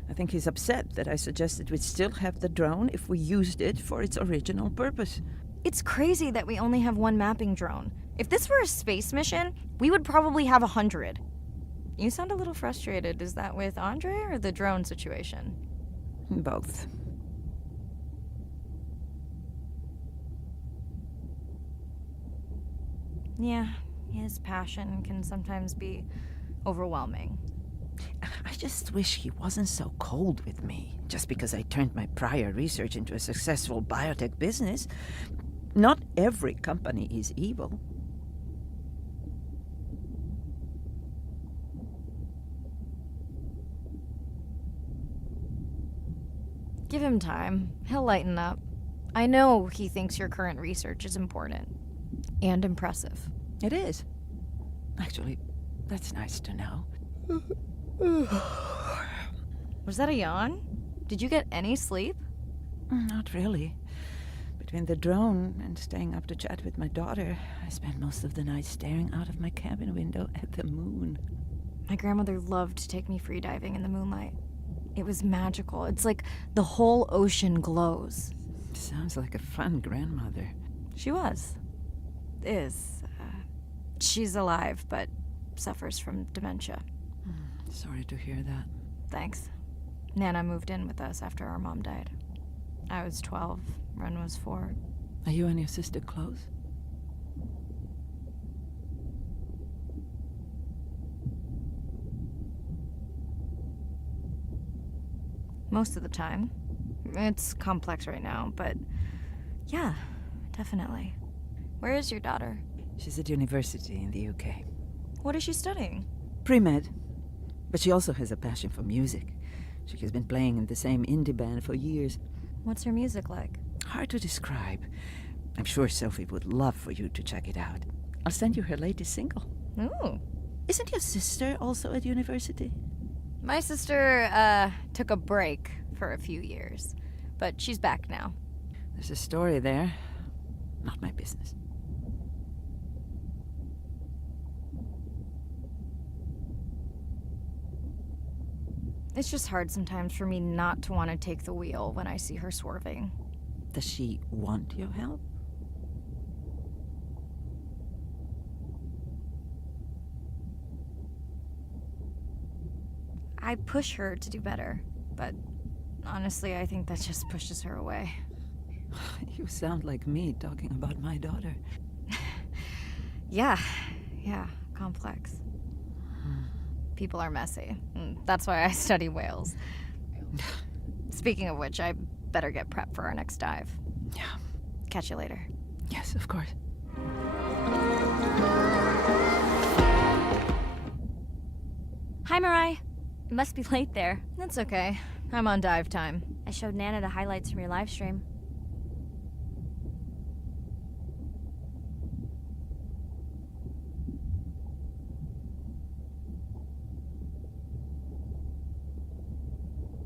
I think he's upset that I suggested we'd still have the drone if we used it for its original purpose. It's crazy that we only have one mapping drone. If this were a space mission, we would probably have 100. You sound a little frustrated. Is that with Andre or the drone situation? Both. Yeah, his passion can sometimes be overwhelming. I just wish he wasn't so cold with me, just because I turned my prior research into a successful biotech business. Not every company is evil. Give him time. He'll lighten up. I know he thinks your current research is important. And impressive. It is. Actually, that's nice to know. Was that a yawn? Did you get any sleep? Not really. Between the drone and staying up to chat with my daughter, I spent most of the night staring out of my cabin window at the moon. My grandmother loved to take me freediving in the moonlight. It was magical. It's like the whole ocean glows. Sounds like a fun grandmother. She was. Is. She's alive, but suffers from dementia. Sorry to hear that. Thanks. Nana moved in with us after our mom died. I was 12, Ren was 4. Are you and your sister close? Most of the time. It's complex right now, but yeah, definitely. Where is your daughter? She's at university in the UK. What is she studying? Pre-med. But she also has a passion for music. She has been playing in the same indie band for years. What's her music like? Hard to describe. I'm sure Sophie would love for you to check it out. I'll send you her latest single. Ooh. Isn't your sister also at university? My sister, took a break for a few years, but she's back now. There's a story there. Not my business. It's just hard sometimes for me not to want to take the wheel when I see her swerving. Does she want your help? I push her to do better, but honestly, I think that just pushes her away. You sound like me talking about my daughter. Yeah, complex. People are messy. That's why I study whales. Speaking of which, I better get prepped for our next dive. Yeah. Catch you later. Yes, of course. Hi, Mirai. It must be late there. That's okay. I'm on dive time. I showed Nana the highlights from your live stream.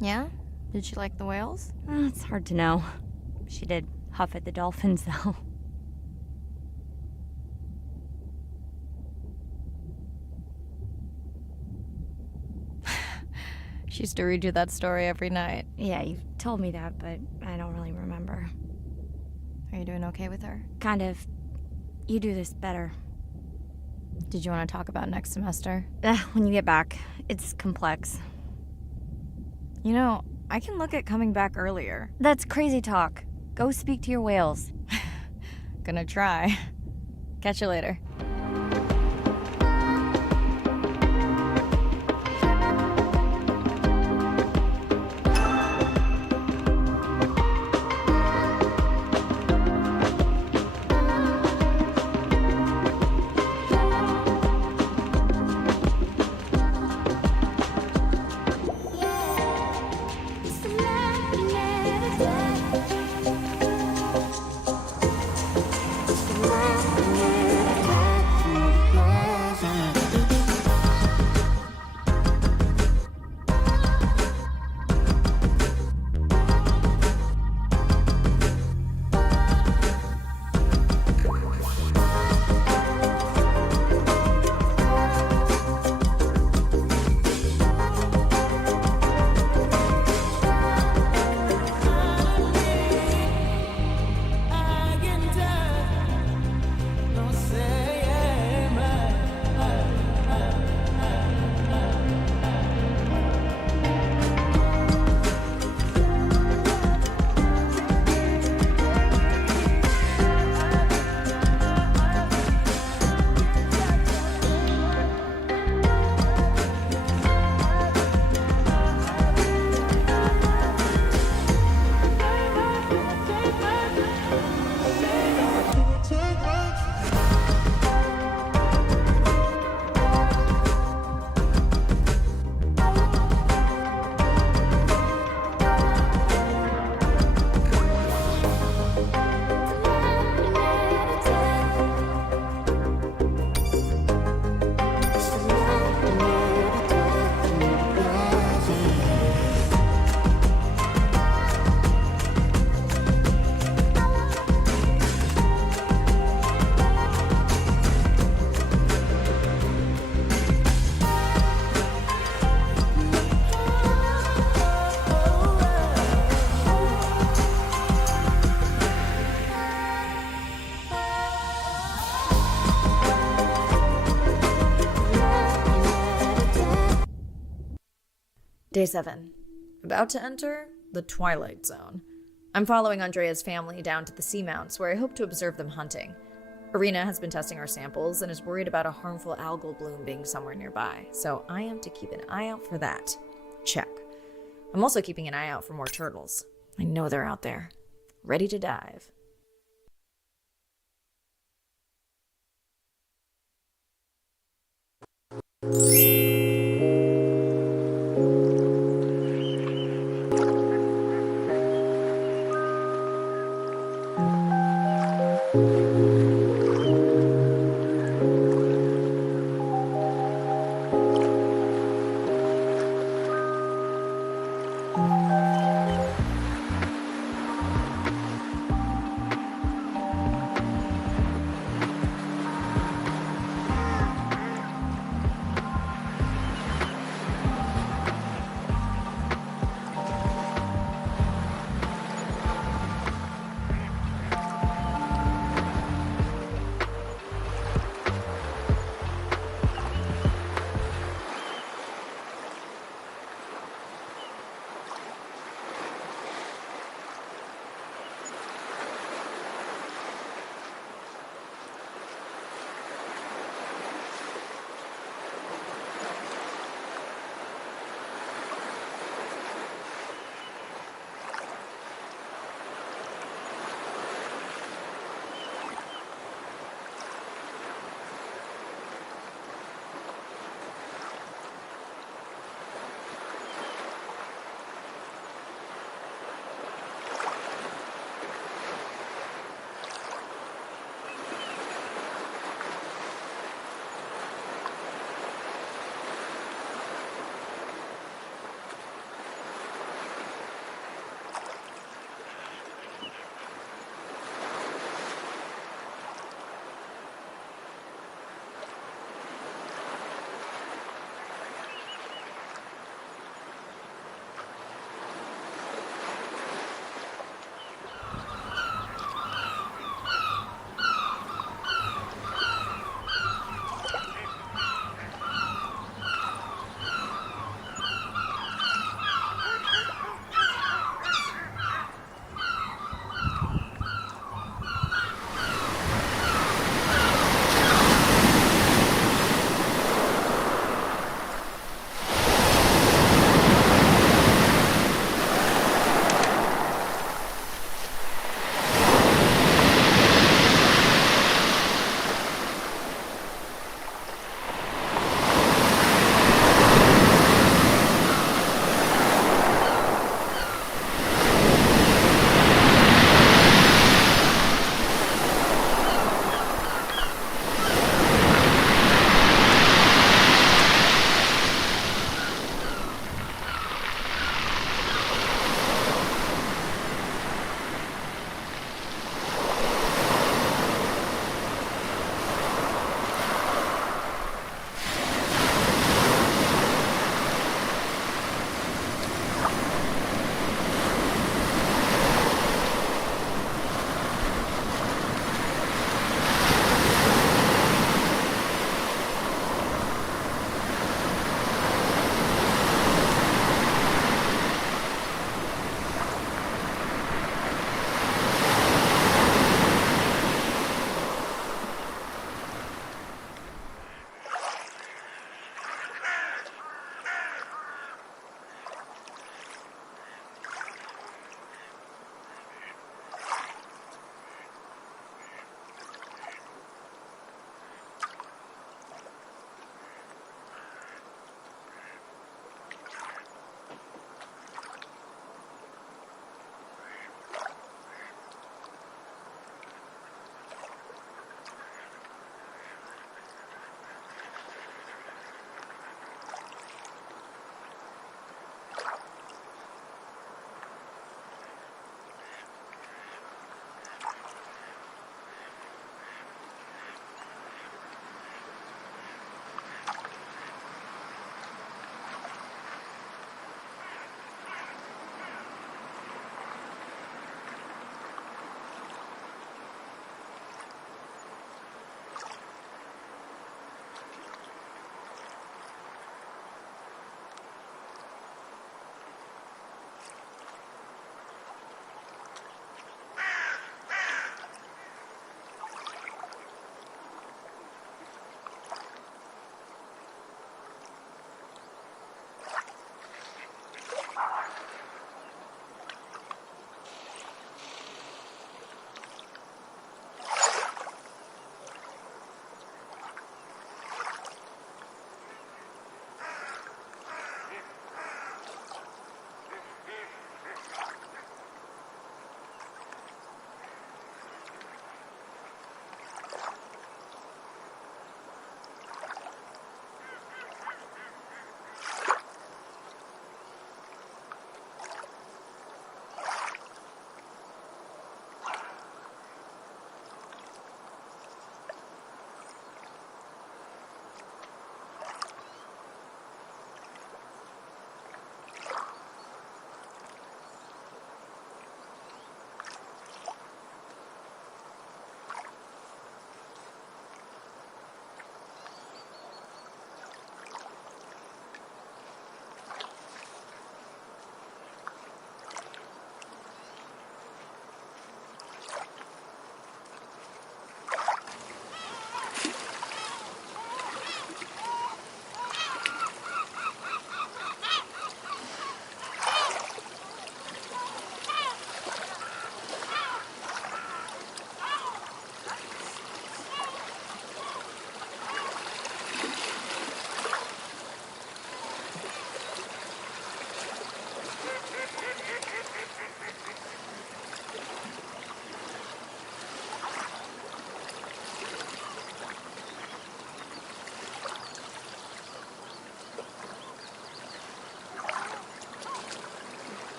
Yeah? Did she like the whales? It's hard to know. She did huff at the dolphins, though. She used to read you that story every night. Yeah, you've told me that, but I don't really remember. Are you doing okay with her? Kind of. You do this better. Did you want to talk about next semester? When you get back. It's complex. You know, I can look at coming back earlier. That's crazy talk. Go speak to your whales. Gonna try. Catch you later. Day 7. About to enter the Twilight Zone. I'm following Andrea's family down to the seamounts where I hope to observe them hunting. Irina has been testing our samples and is worried about a harmful algal bloom being somewhere nearby, so I am to keep an eye out for that. Check. I'm also keeping an eye out for more turtles. I know they're out there, ready to dive.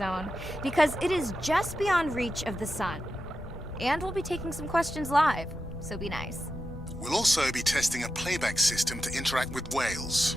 zone because it is just beyond reach of the sun. And we'll be taking some questions live, so be nice. We'll also be testing a playback system to interact with whales.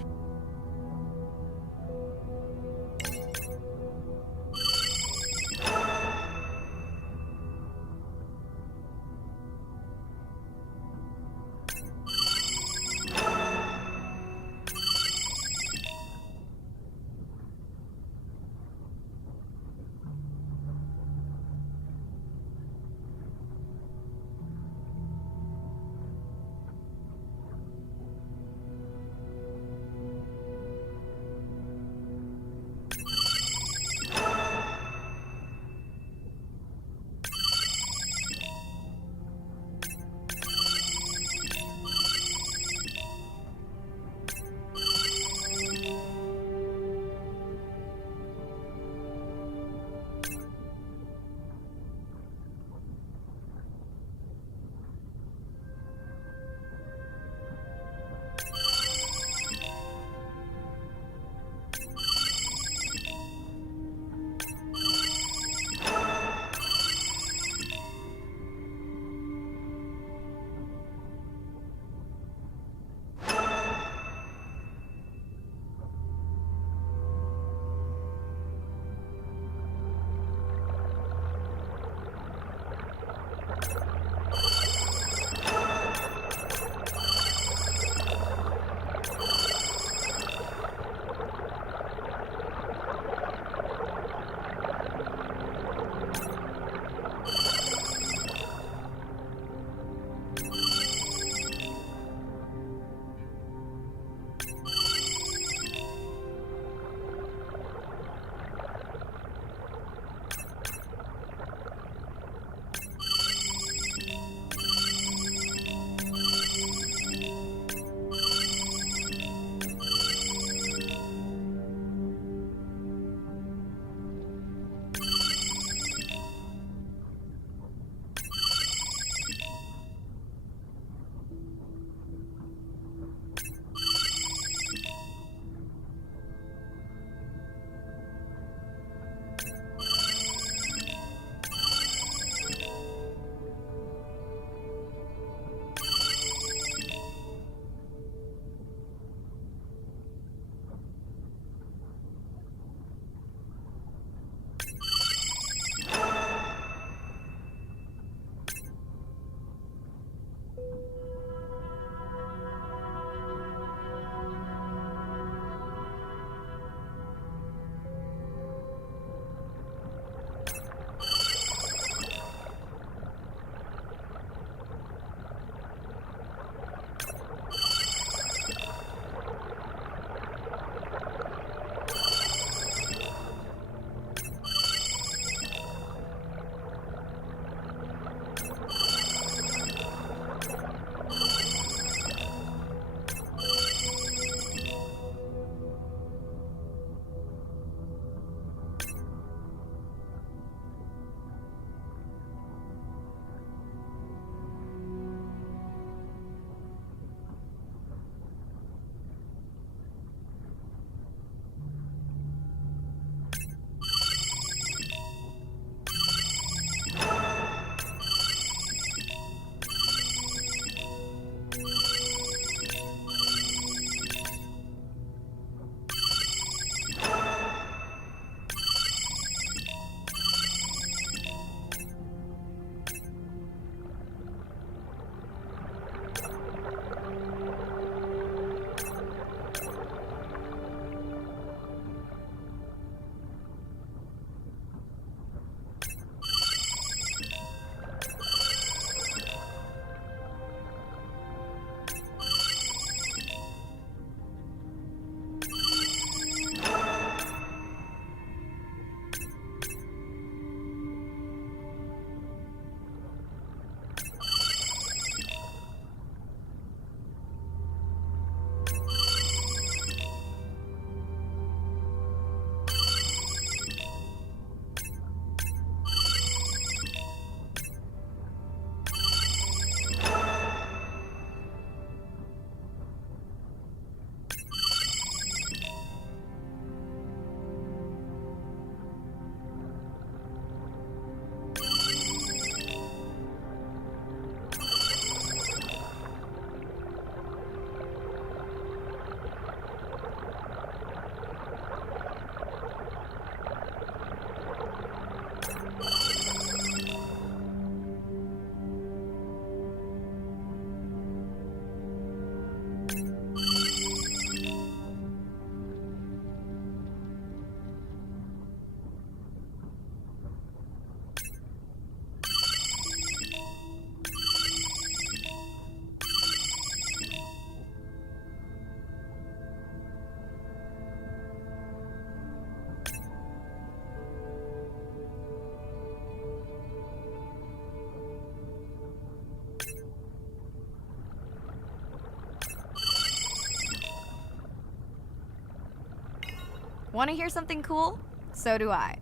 Want to hear something cool? So do I.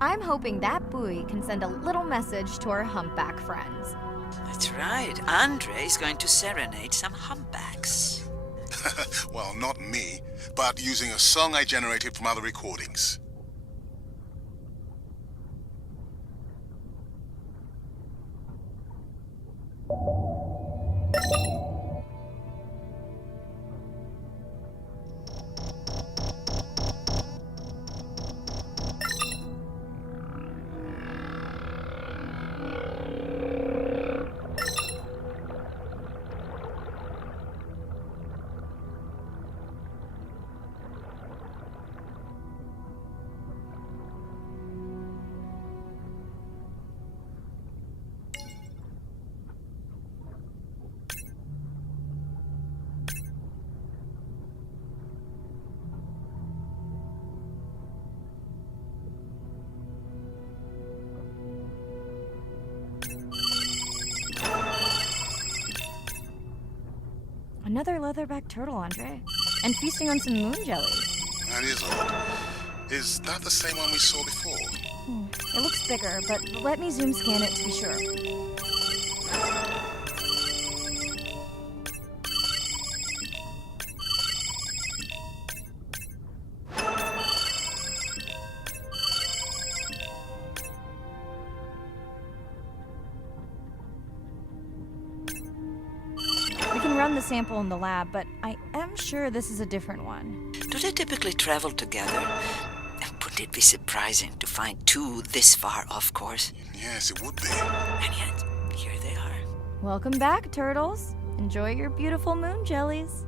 I'm hoping that buoy can send a little message to our humpback friends. That's right. Andre is going to serenade some humpbacks. Well, not me, but using a song I generated from other recordings. Another leatherback turtle, Andre. And feasting on some moon jellies. That is odd. Is that the same one we saw before? It looks bigger, but let me zoom scan it to be sure. We can run the sample in the lab, but I am sure this is a different one. Do they typically travel together? Wouldn't it be surprising to find two this far off course? Yes, it would be. And yet, here they are. Welcome back, turtles. Enjoy your beautiful moon jellies.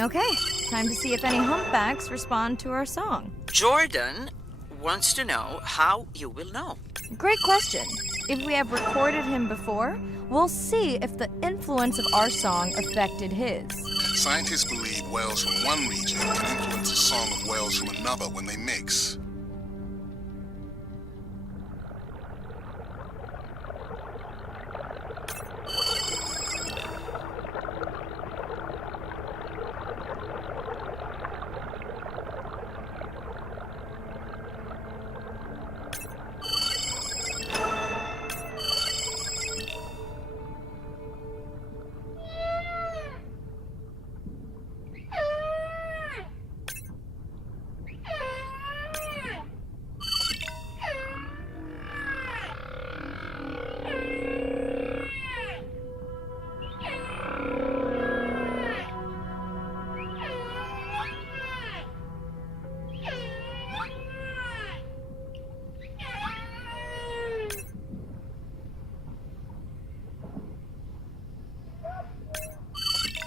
Okay, time to see if any humpbacks respond to our song. Jordan wants to know how you will know. Great question. If we have recorded him before, we'll see if the influence of our song affected his. Scientists believe whales from one region can influence the song of whales from another when they mix.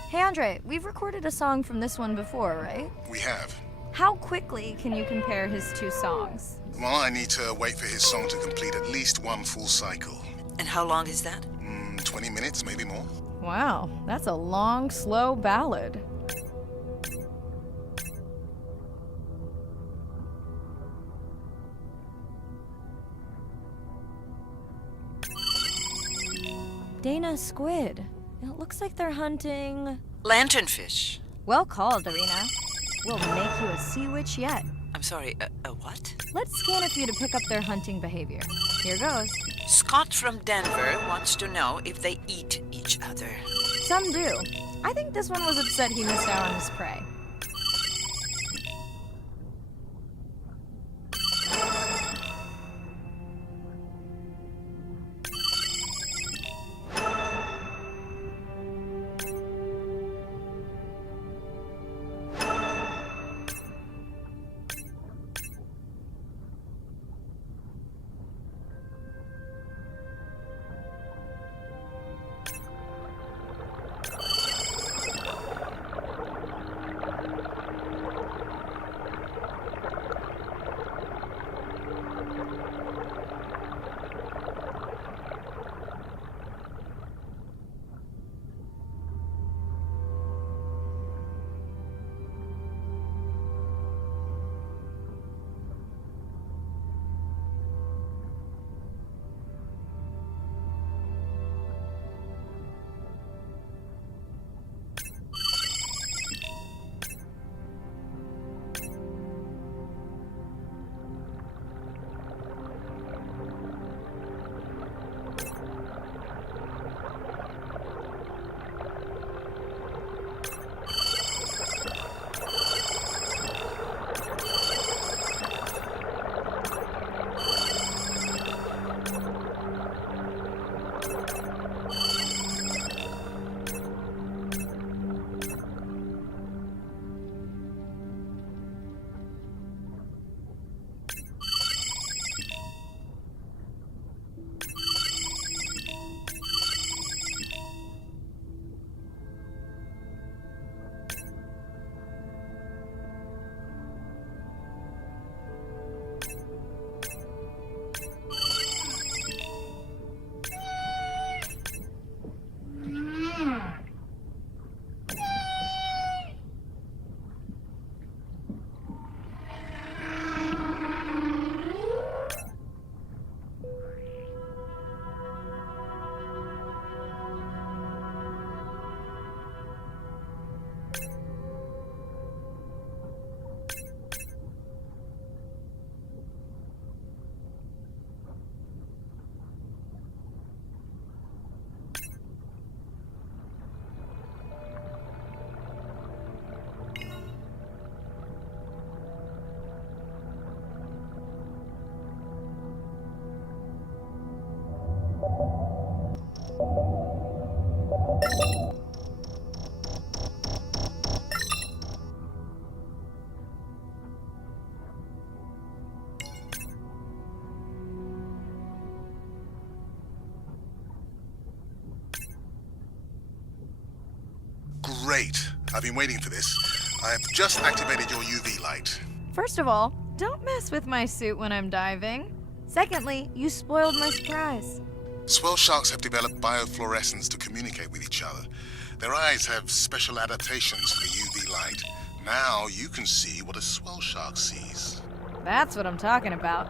Hey Andre, we've recorded a song from this one before, right? We have. How quickly can you compare his two songs? Well, I need to wait for his song to complete at least one full cycle. And how long is that? 20 minutes, maybe more. Wow, that's a long, slow ballad. Dana squid. It looks like they're hunting... Lanternfish. Well called, Arena. We'll make you a sea witch yet. I'm sorry, a what? Let's scan a few to pick up their hunting behavior. Here goes. Scott from Denver wants to know if they eat each other. Some do. I think this one was upset he missed out on his prey. Great. I've been waiting for this. I've just activated your UV light. First of all, don't mess with my suit when I'm diving. Secondly, you spoiled my surprise. Swell sharks have developed biofluorescence to communicate with each other. Their eyes have special adaptations to the UV light. Now you can see what a swell shark sees. That's what I'm talking about.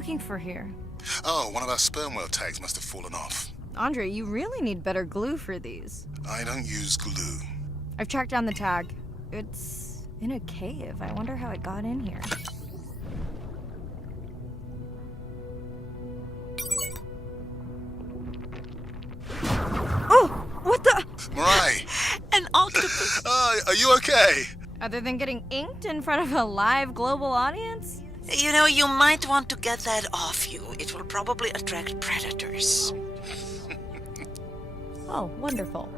looking for here? Oh, one of our sperm whale tags must have fallen off. Andre, you really need better glue for these. I don't use glue. I've tracked down the tag. It's in a cave. I wonder how it got in here. Oh! What the? Mirai! An octopus. Are you okay? Other than getting inked in front of a live global audience? You know, you might want to get that off you. It will probably attract predators. Oh, wonderful.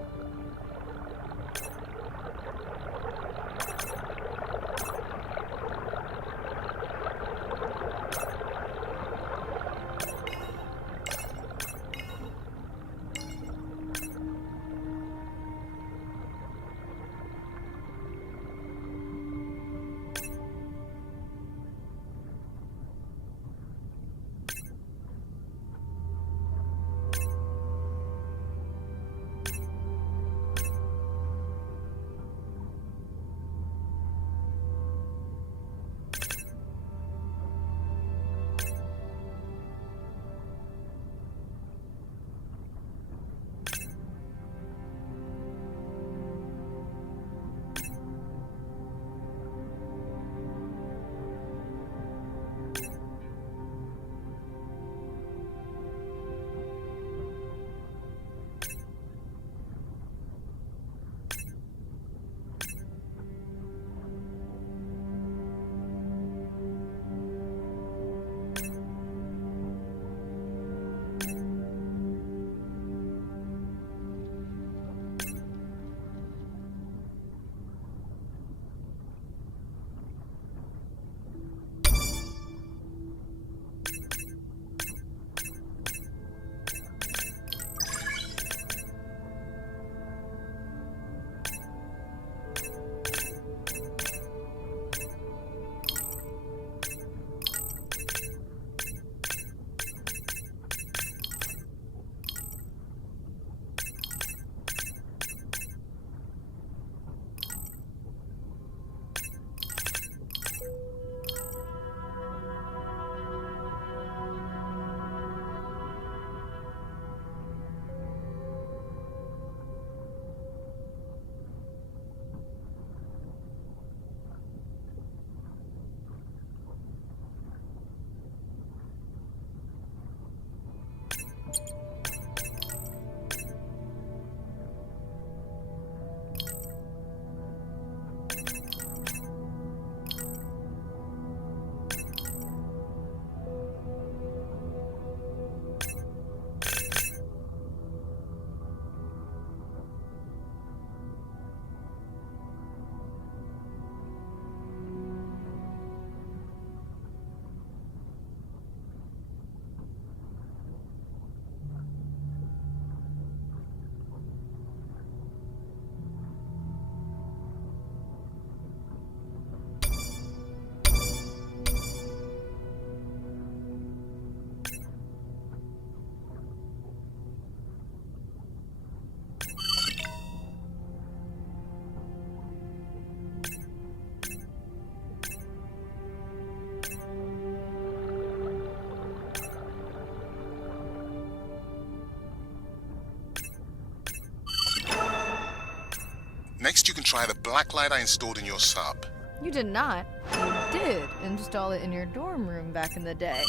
Next, you can try the black light I installed in your sub. You did not. You did install it in your dorm room back in the day.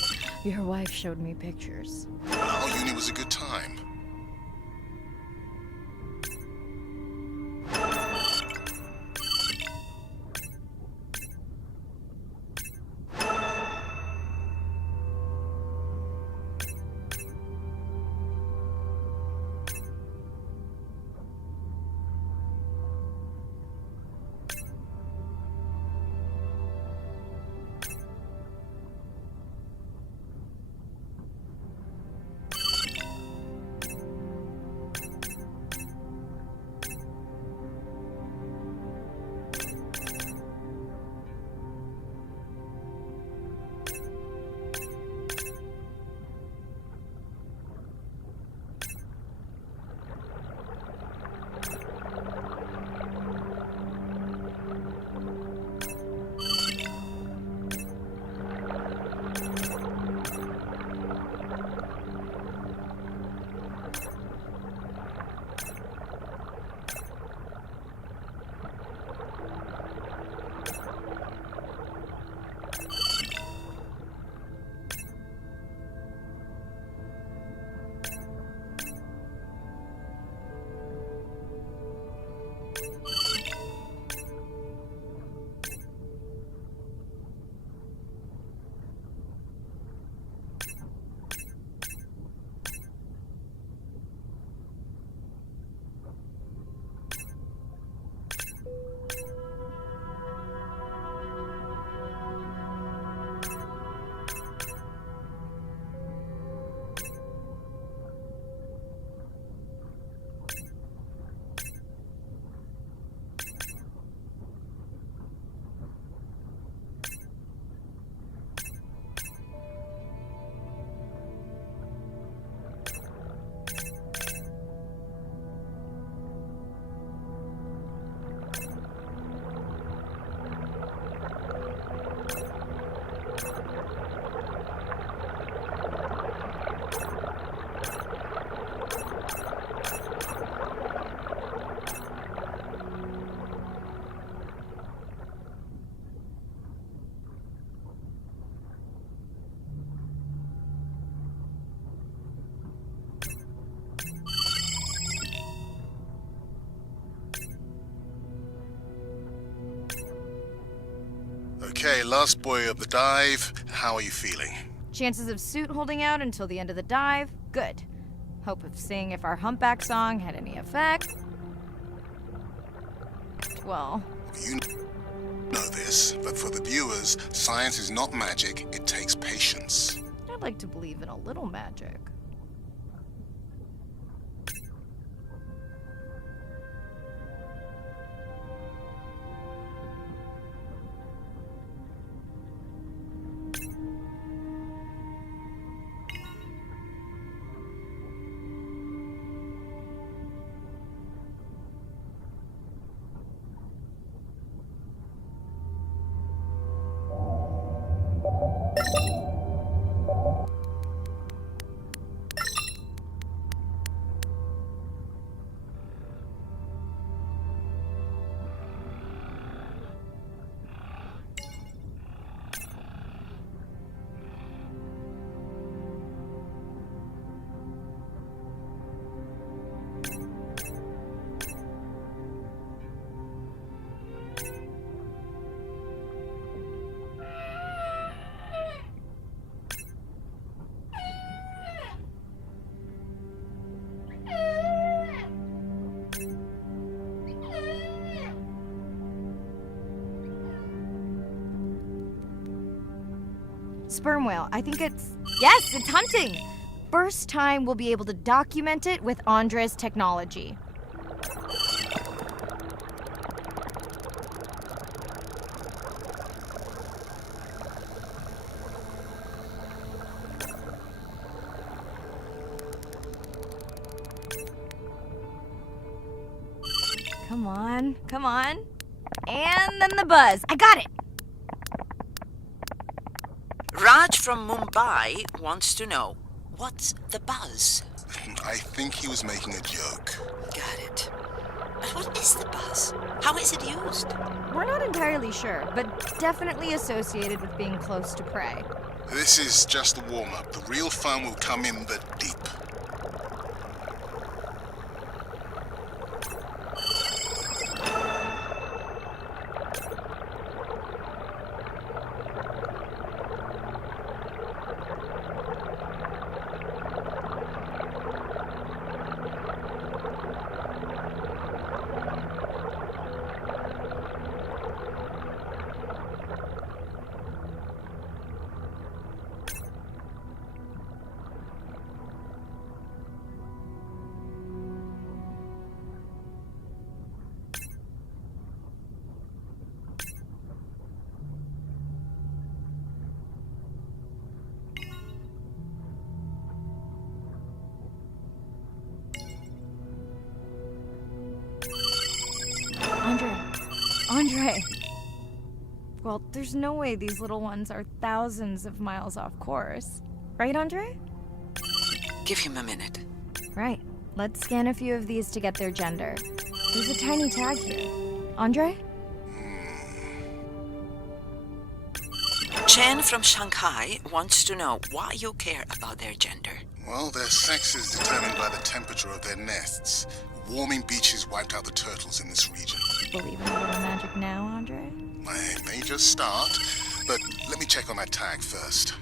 Your wife showed me pictures. Our uni was a good time. Okay, last buoy of the dive. How are you feeling? Chances of suit holding out until the end of the dive? Good. Hope of seeing if our humpback song had any effect. Well, You know this, but for the viewers, science is not magic, it takes patience. I'd like to believe in a little magic. Sperm whale. I think it's... Yes, it's hunting! First time we'll be able to document it with Andre's technology. Come on, come on. And then the buzz. I got it! Raj from Mumbai wants to know, what's the buzz? I think he was making a joke. Got it. But what is the buzz? How is it used? We're not entirely sure, but definitely associated with being close to prey. This is just the warm-up. The real fun will come in the deep. Andre. Well, there's no way these little ones are thousands of miles off course. Right, Andre? Give him a minute. Right. Let's scan a few of these to get their gender. There's a tiny tag here. Andre? Chen from Shanghai wants to know why you care about their gender. Well, their sex is determined by the temperature of their nests. Warming beaches wiped out the turtles in this region. Believe in a little magic now, Andre? I may just start, but let me check on that tag first.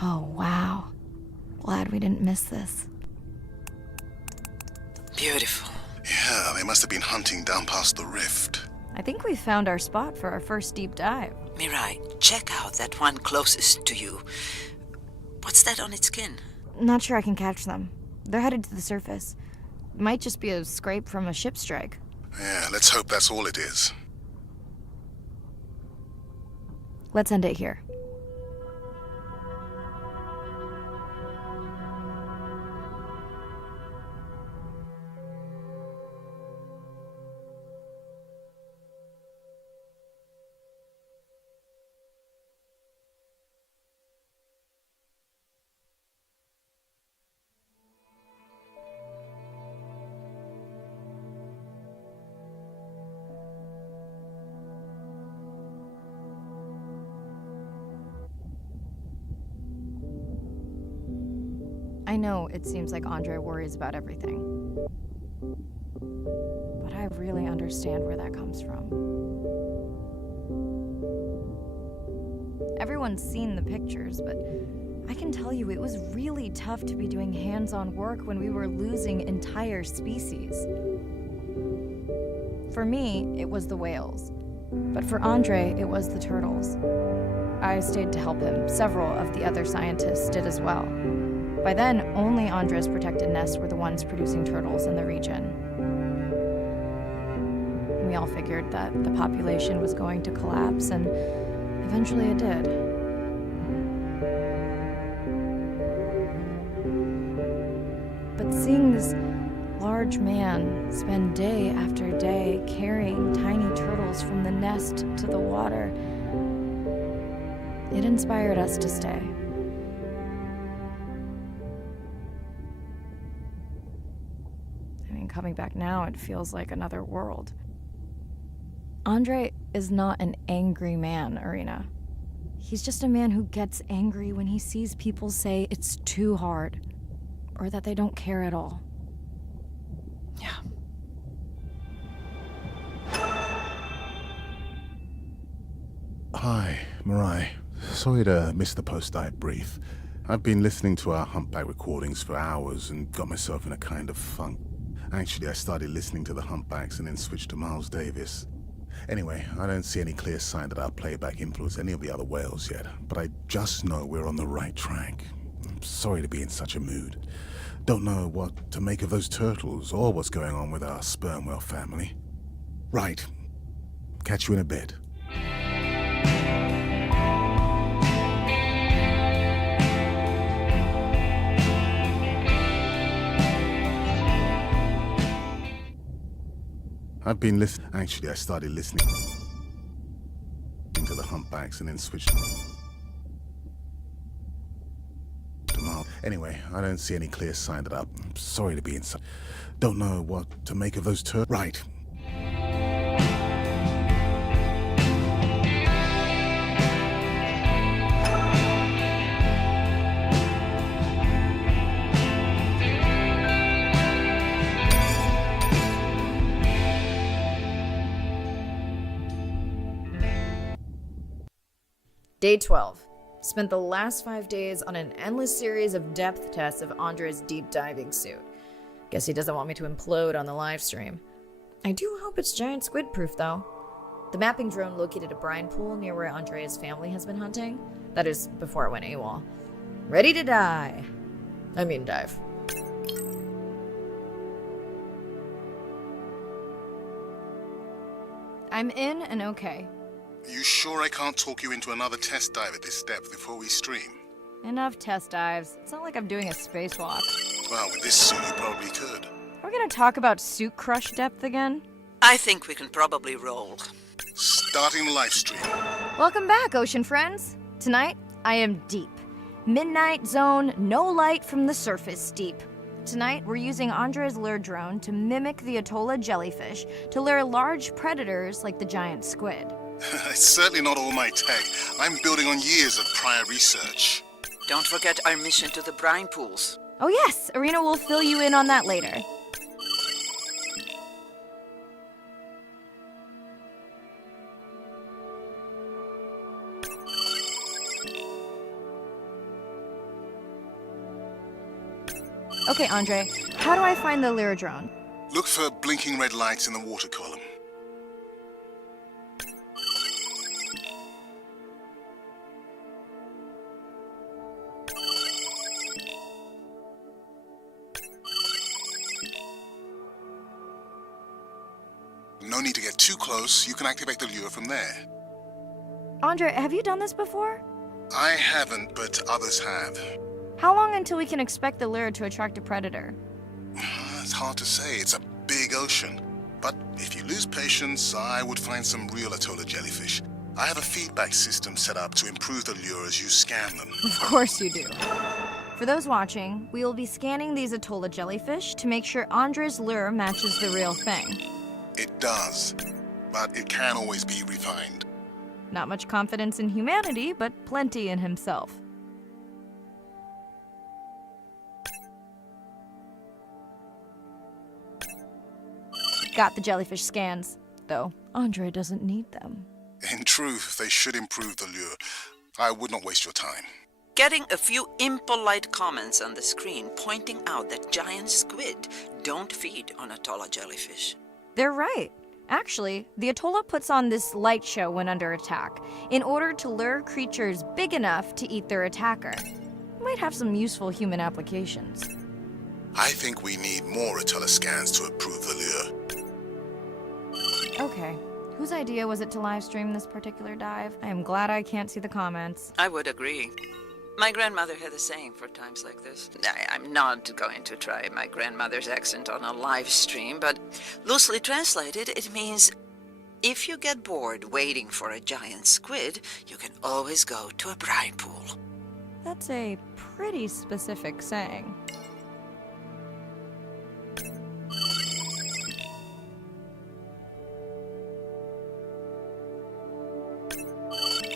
Oh, wow. Glad we didn't miss this. Beautiful. Yeah, they must have been hunting down past the rift. I think we found our spot for our first deep dive. Mirai, check out that one closest to you. What's that on its skin? Not sure I can catch them. They're headed to the surface. Might just be a scrape from a ship strike. Yeah, let's hope that's all it is. Let's end it here. I know it seems like Andre worries about everything, but I really understand where that comes from. Everyone's seen the pictures, but I can tell you it was really tough to be doing hands-on work when we were losing entire species. For me, it was the whales, but for Andre, it was the turtles. I stayed to help him. Several of the other scientists did as well. By then, only Andre's protected nests were the ones producing turtles in the region. We all figured that the population was going to collapse, and eventually it did. But seeing this large man spend day after day carrying tiny turtles from the nest to the water, it inspired us to stay. Coming back now, it feels like another world. Andre is not an angry man, Irina. He's just a man who gets angry when he sees people say it's too hard, or that they don't care at all. Yeah. Hi, Mirai. Sorry to miss the post-dive brief. I've been listening to our humpback recordings for hours and got myself in a kind of funk. Actually, I started listening to the humpbacks and then switched to Miles Davis. Anyway, I don't see any clear sign that our playback influenced any of the other whales yet, but I just know we're on the right track. I'm sorry to be in such a mood. Don't know what to make of those turtles or what's going on with our sperm whale family. Right. Catch you in a bit. I've been listening. Actually, I started listening to the humpbacks and then switched to Miles. Anyway, I don't see any clear sign that I'm sorry to be in such. Don't know what to make of those turtles. Right. Day 12. Spent the last 5 days on an endless series of depth tests of Andre's deep diving suit. Guess he doesn't want me to implode on the live stream. I do hope it's giant squid proof though. The mapping drone located a brine pool near where Andre's family has been hunting. That is, before it went AWOL. Ready to dive. I'm in and okay. You sure I can't talk you into another test dive at this depth before we stream? Enough test dives. It's not like I'm doing a spacewalk. Well, with this suit you probably could. Are we gonna talk about suit crush depth again? I think we can probably roll. Starting the live stream. Welcome back, ocean friends. Tonight, I am deep. Midnight zone, no light from the surface deep. Tonight, we're using Andre's lure drone to mimic the Atolla jellyfish to lure large predators like the giant squid. It's certainly not all my tech. I'm building on years of prior research. Don't forget our mission to the brine pools. Oh yes, Irina will fill you in on that later. Okay, Andre, how do I find the lure drone? Look for blinking red lights in the water column. No need to get too close. You can activate the lure from there. Andre, have you done this before? I haven't, but others have. How long until we can expect the lure to attract a predator? It's hard to say. It's a big ocean. But if you lose patience, I would find some real Atolla jellyfish. I have a feedback system set up to improve the lure as you scan them. Of course you do. For those watching, we will be scanning these Atolla jellyfish to make sure Andre's lure matches the real thing. It does, but it can always be refined. Not much confidence in humanity, but plenty in himself. Got the jellyfish scans, though Andre doesn't need them. In truth, they should improve the lure. I would not waste your time. Getting a few impolite comments on the screen pointing out that giant squid don't feed on Atolla jellyfish. They're right. Actually, the Atolla puts on this light show when under attack, in order to lure creatures big enough to eat their attacker. Might have some useful human applications. I think we need more Atolla scans to improve the lure. Okay, whose idea was it to live stream this particular dive? I am glad I can't see the comments. I would agree. My grandmother had a saying for times like this. I'm not going to try my grandmother's accent on a live stream, but loosely translated, it means if you get bored waiting for a giant squid, you can always go to a brine pool. That's a pretty specific saying.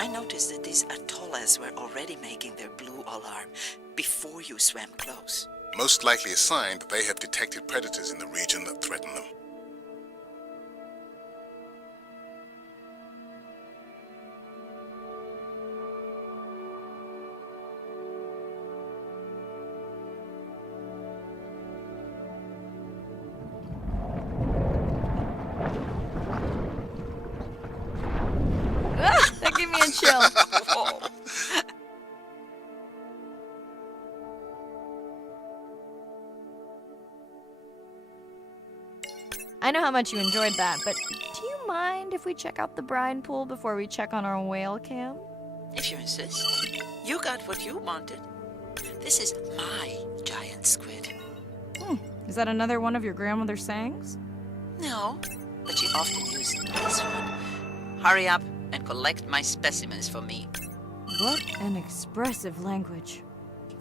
I noticed that these atollas were already making their blue alarm before you swam close. Most likely a sign that they have detected predators in the region that threaten them. That gave me a chill. Whoa. I know how much you enjoyed that, but do you mind if we check out the brine pool before we check on our whale cam? If you insist. You got what you wanted. This is my giant squid. Is that another one of your grandmother's sayings? No, but she often used this one. Hurry up and collect my specimens for me. What an expressive language.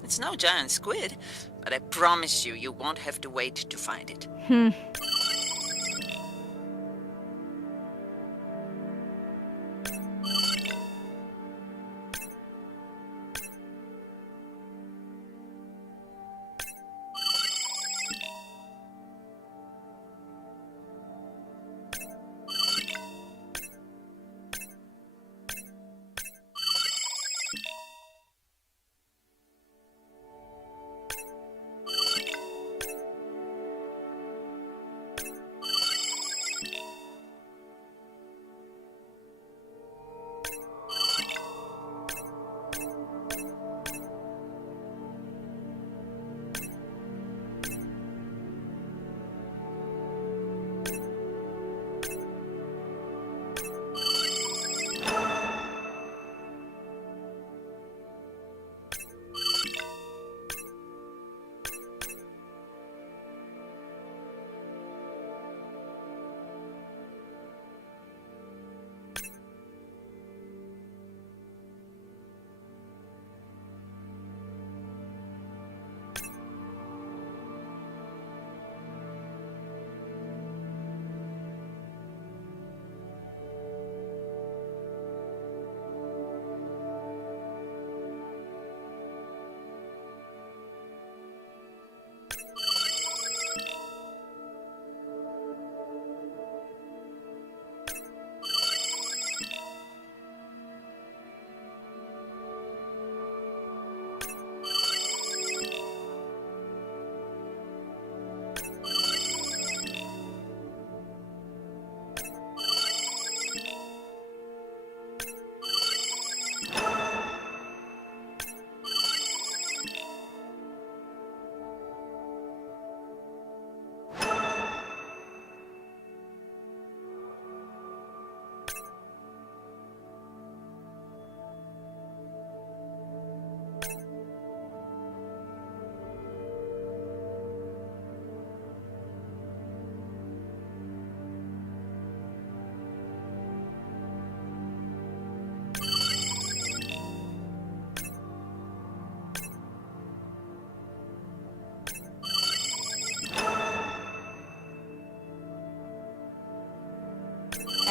It's no giant squid, but I promise you, you won't have to wait to find it.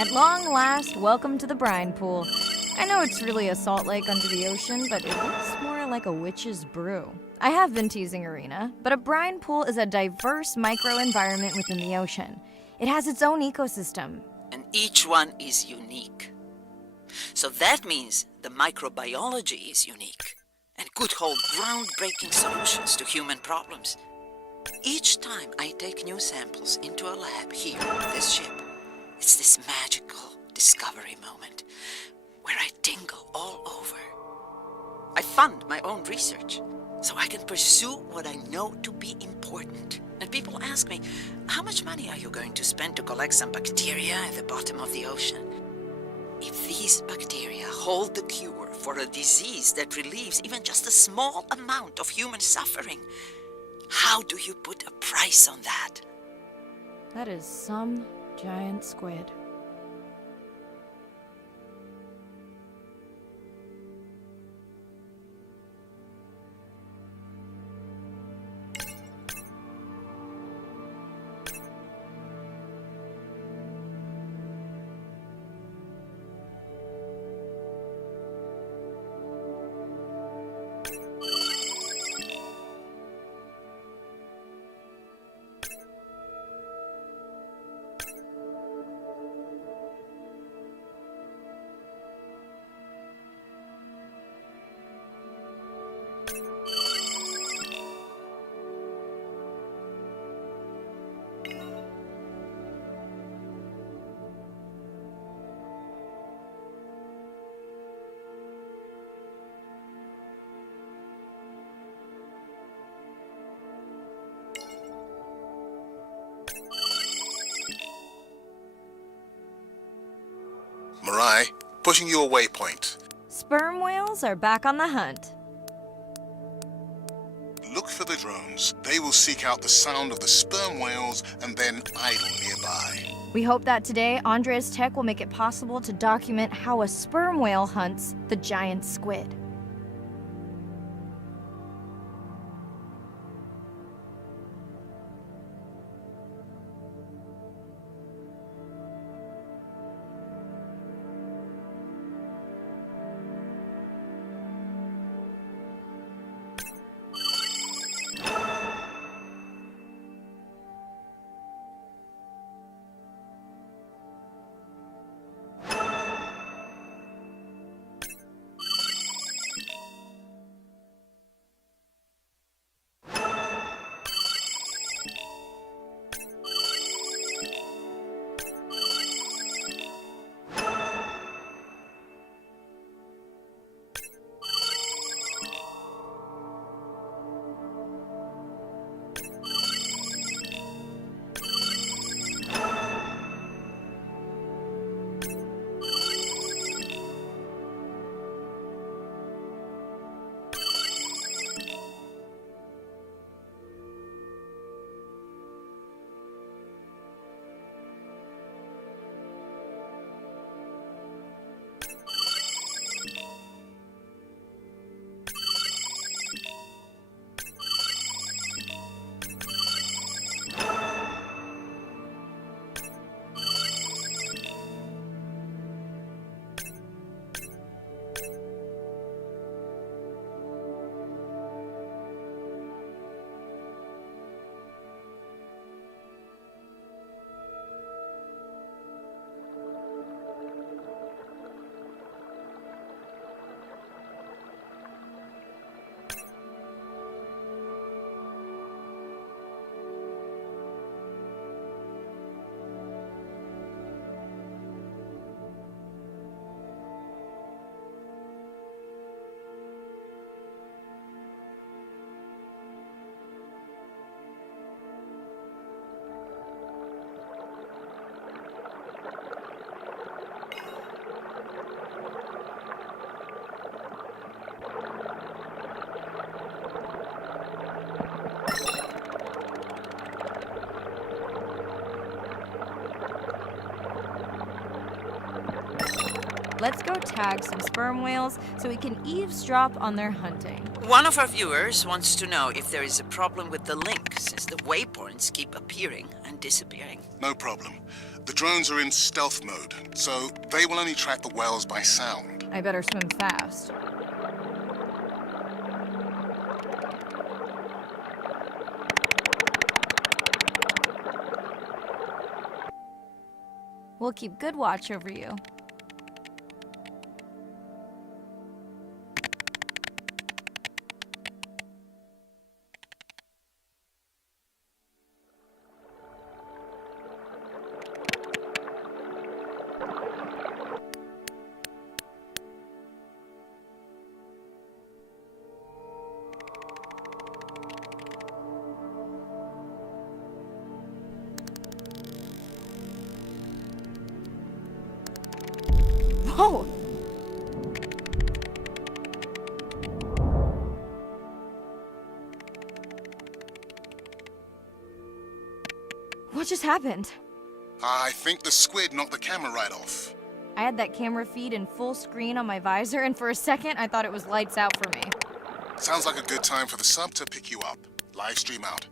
At long last, welcome to the brine pool. I know it's really a salt lake under the ocean, but it looks more like a witch's brew. I have been teasing Arena, but a brine pool is a diverse microenvironment within the ocean. It has its own ecosystem. And each one is unique. So that means the microbiology is unique and could hold groundbreaking solutions to human problems. Each time I take new samples into a lab here on this ship, it's this magical discovery moment where I tingle all over. I fund my own research so I can pursue what I know to be important. And people ask me, how much money are you going to spend to collect some bacteria at the bottom of the ocean? If these bacteria hold the cure for a disease that relieves even just a small amount of human suffering, how do you put a price on that? That is some giant squid. Mirai, pushing you a waypoint. Sperm whales are back on the hunt. Look for the drones. They will seek out the sound of the sperm whales and then idle nearby. We hope that today, Andrea's tech will make it possible to document how a sperm whale hunts the giant squid. let's go tag some sperm whales so we can eavesdrop on their hunting. One of our viewers wants to know if there is a problem with the link, since the waypoints keep appearing and disappearing. No problem. The drones are in stealth mode, so they will only track the whales by sound. I better swim fast. We'll keep good watch over you. Whoa! What just happened? I think the squid knocked the camera right off. I had that camera feed in full screen on my visor, and for a second I thought it was lights out for me. Sounds like a good time for the sub to pick you up. Live stream out.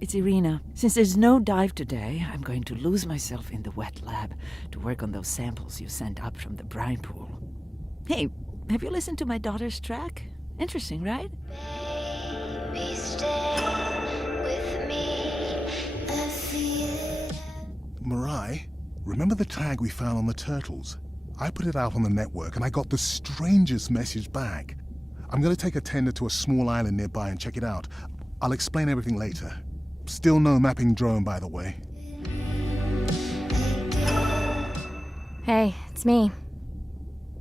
It's Irina. Since there's no dive today, I'm going to lose myself in the wet lab to work on those samples you sent up from the brine pool. Hey, have you listened to my daughter's track? Interesting, right? Baby, stay with me. I feel it. Mirai, remember the tag we found on the turtles? I put it out on the network and I got the strangest message back. I'm going to take a tender to a small island nearby and check it out. I'll explain everything later. Still no mapping drone, by the way. Hey, it's me.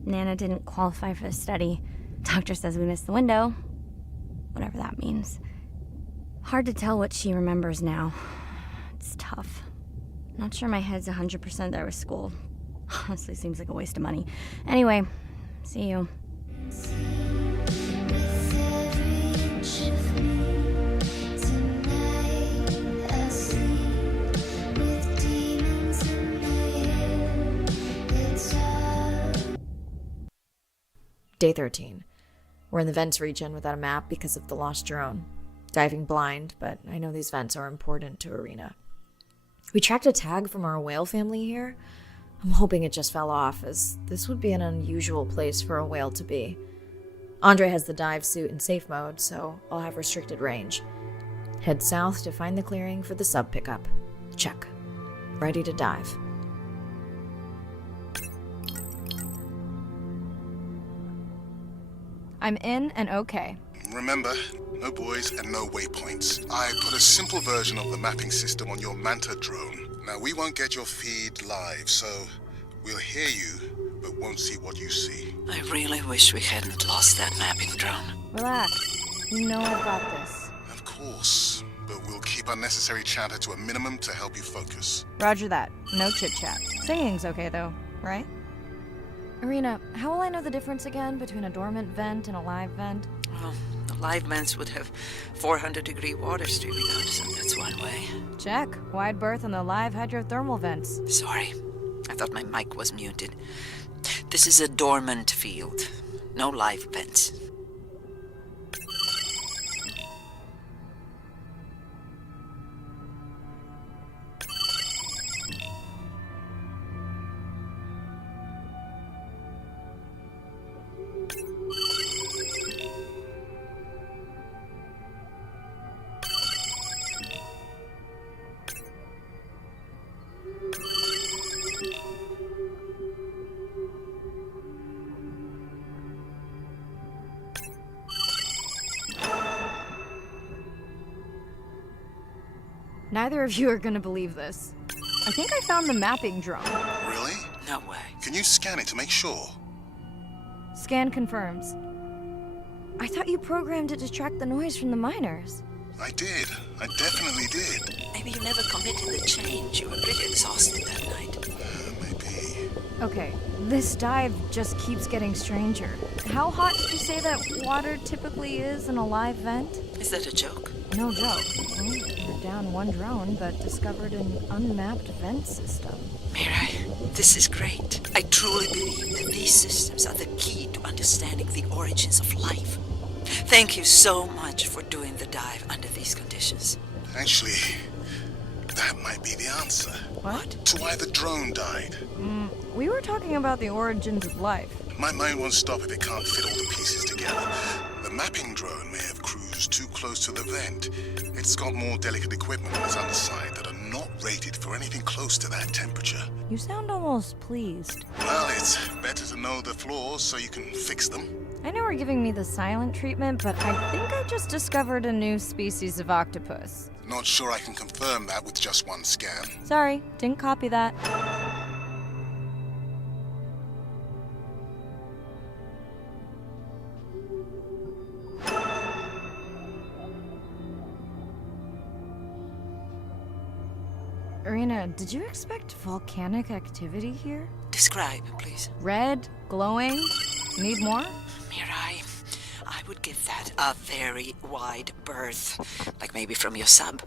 Nana didn't qualify for the study. Doctor says we missed the window. Whatever that means. Hard to tell what she remembers now. It's tough. Not sure my head's 100% there with school. Honestly, seems like a waste of money. Anyway, see you. With every inch of me tonight, I sleep with demons in my head. It's all. Day 13. We're in the vents region without a map because of the lost drone. Diving blind, but I know these vents are important to Irina. We tracked a tag from our whale family here. I'm hoping it just fell off, as this would be an unusual place for a whale to be. Andre has the dive suit in safe mode, so I'll have restricted range. Head south to find the clearing for the sub pickup. Check. Ready to dive. I'm in and okay. Remember, no buoys and no waypoints. I put a simple version of the mapping system on your Manta drone. Now, we won't get your feed live, so we'll hear you, but won't see what you see. I really wish we hadn't lost that mapping drone. Relax. You know I've got this. Of course, but we'll keep unnecessary chatter to a minimum to help you focus. Roger that. No chit-chat. Singing's okay, though, right? Irina, how will I know the difference again between a dormant vent and a live vent? Well, the live vents would have 400-degree water streaming out, so that's one way. Check. Wide berth on the live hydrothermal vents. Sorry, I thought my mic was muted. This is a dormant field. No live vents. Neither of you are gonna believe this. I think I found the mapping drone. Really? No way. Can you scan it to make sure? Scan confirms. I thought you programmed it to track the noise from the miners. I did. I definitely did. Maybe you never committed the change. You were pretty exhausted that night. Maybe. Okay, this dive just keeps getting stranger. How hot did you say that water typically is in a live vent? Is that a joke? No joke. Well, we're down one drone, but discovered an unmapped vent system. Mirai, this is great. I truly believe that these systems are the key to understanding the origins of life. Thank you so much for doing the dive under these conditions. Actually, that might be the answer. What? To why the drone died. We were talking about the origins of life. My mind won't stop if it can't fit all the pieces together. The mapping drone may have cruised too close to the vent. It's got more delicate equipment on its underside that are not rated for anything close to that temperature. You sound almost pleased. Well, it's better to know the flaws so you can fix them. I know we're giving me the silent treatment, but I think I just discovered a new species of octopus. Not sure I can confirm that with just one scan. Sorry, didn't copy that. Irina, did you expect volcanic activity here? Describe, please. Red? Glowing? Need more? Mirai, I would give that a very wide berth. Like maybe from your sub.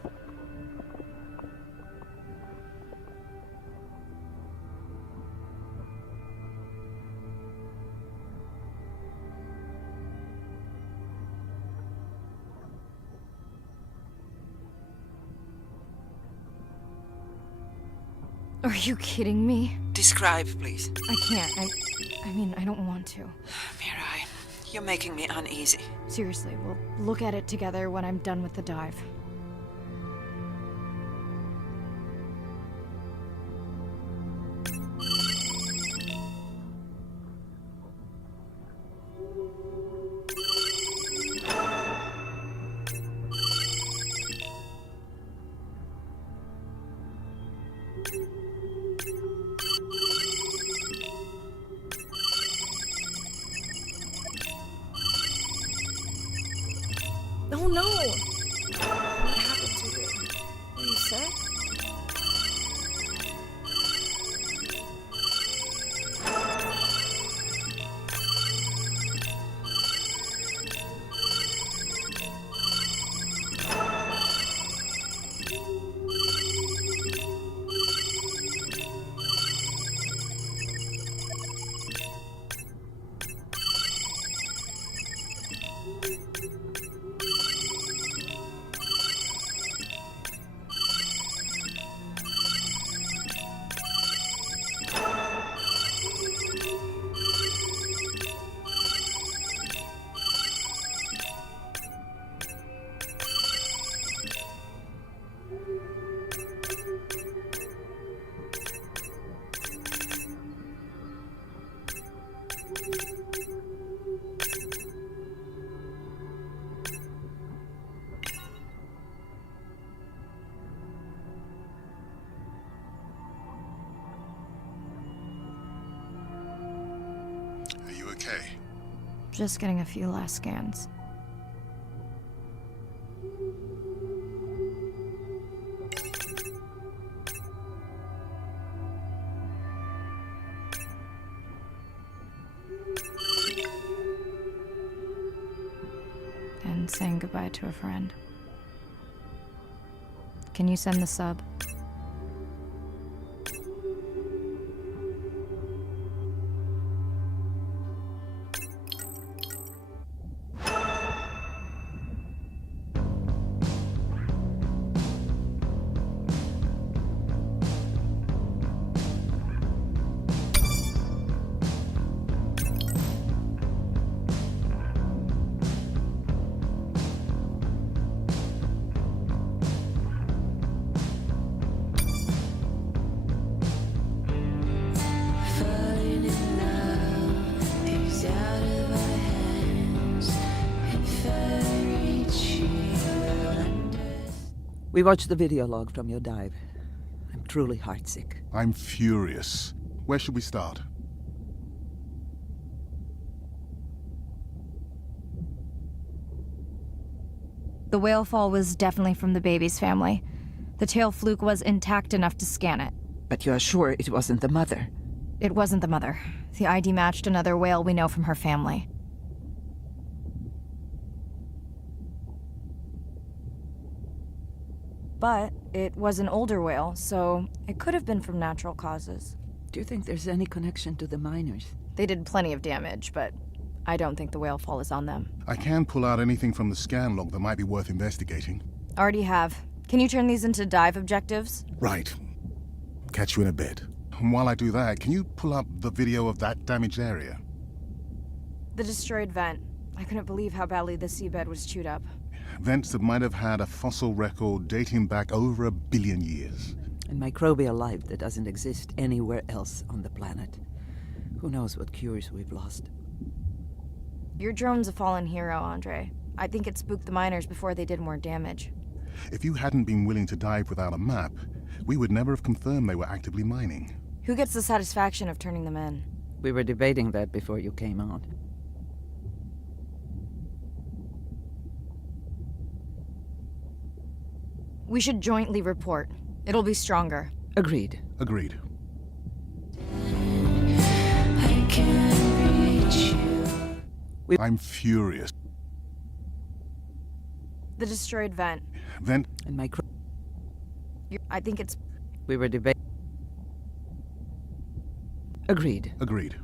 Are you kidding me? Describe, please. I can't. I mean, I don't want to. Mirai, you're making me uneasy. Seriously, we'll look at it together when I'm done with the dive. Oh no! What happened to you? Are you sick? Are you okay? Just getting a few last scans. And saying goodbye to a friend. Can you send the sub? We watched the video log from your dive. I'm truly heartsick. I'm furious. Where should we start? The whale fall was definitely from the baby's family. The tail fluke was intact enough to scan it. But you are sure it wasn't the mother? It wasn't the mother. The ID matched another whale we know from her family. But it was an older whale, so it could have been from natural causes. Do you think there's any connection to the miners? They did plenty of damage, but I don't think the whale fall is on them. I can pull out anything from the scan log that might be worth investigating. Already have. Can you turn these into dive objectives? Right. Catch you in a bit. And while I do that, can you pull up the video of that damaged area? The destroyed vent. I couldn't believe how badly the seabed was chewed up. Vents that might have had a fossil record dating back over 1 billion years. And microbial life that doesn't exist anywhere else on the planet. Who knows what cures we've lost? Your drone's a fallen hero, Andre. I think it spooked the miners before they did more damage. If you hadn't been willing to dive without a map, we would never have confirmed they were actively mining. Who gets the satisfaction of turning them in? We were debating that before you came on. We should jointly report. It'll be stronger. Agreed. Agreed. I can't reach you. I'm furious. The destroyed vent. Vent? And I think it's... We were debating. Agreed. Agreed.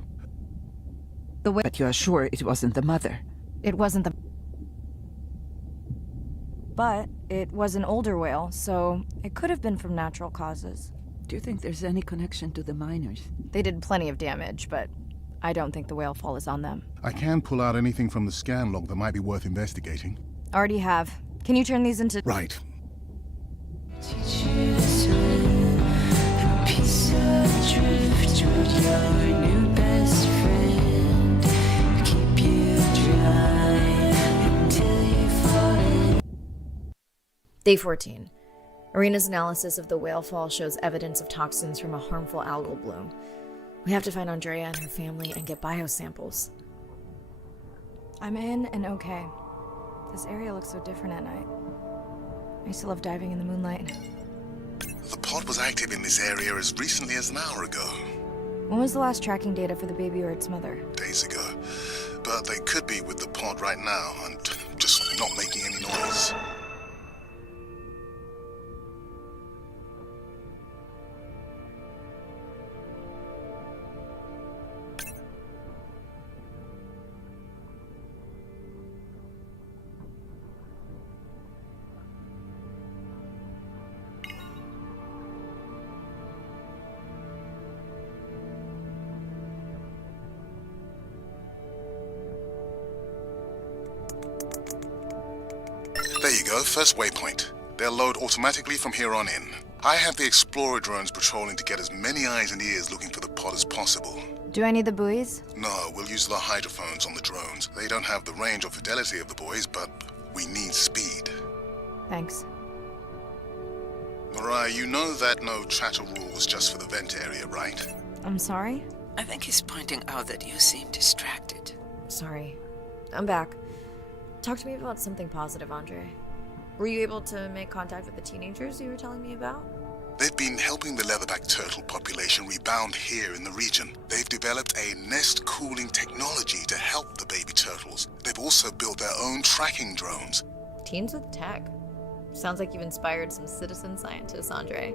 The way... But you are sure it wasn't the mother? It wasn't the... But it was an older whale, so it could have been from natural causes. Do you think there's any connection to the miners? They did plenty of damage, but I don't think the whale fall is on them. I can pull out anything from the scan log that might be worth investigating. Already have. Can you turn these into... Right. Teach you to swim. A piece of driftwood, your new best friend. Keep you dry until you fall in. Day 14. Arena's analysis of the whale fall shows evidence of toxins from a harmful algal bloom. We have to find Andrea and her family and get biosamples. I'm in and okay. This area looks so different at night. I used to love diving in the moonlight. The pod was active in this area as recently as an hour ago. When was the last tracking data for the baby or its mother? Days ago. But they could be with the pod right now and just not making any noise. There you go, first waypoint. They'll load automatically from here on in. I have the Explorer drones patrolling to get as many eyes and ears looking for the pod as possible. Do I need the buoys? No, we'll use the hydrophones on the drones. They don't have the range or fidelity of the boys, but we need speed. Thanks. Mariah, you know that no chatter rule was just for the vent area, right? I'm sorry? I think he's pointing out that you seem distracted. Sorry. I'm back. Talk to me about something positive, Andre. Were you able to make contact with the teenagers you were telling me about? They've been helping the leatherback turtle population rebound here in the region. They've developed a nest cooling technology to help the baby turtles. They've also built their own tracking drones. Teens with tech. Sounds like you've inspired some citizen scientists, Andre.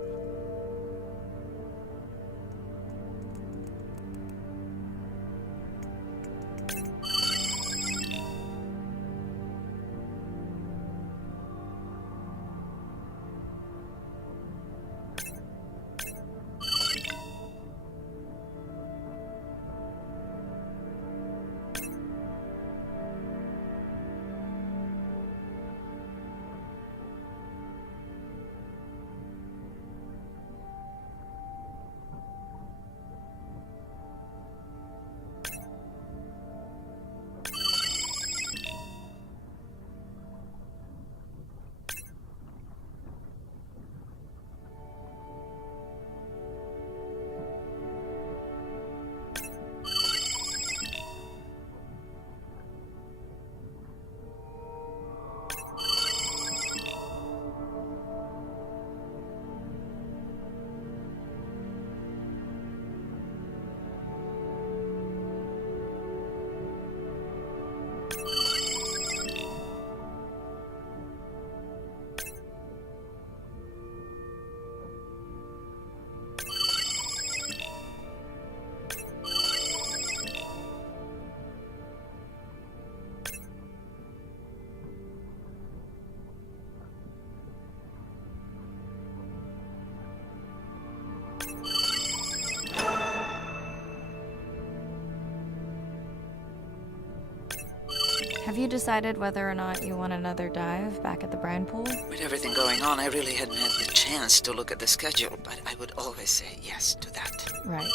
Have you decided whether or not you want another dive back at the brine pool? With everything going on, I really hadn't had the chance to look at the schedule, but I would always say yes to that. Right.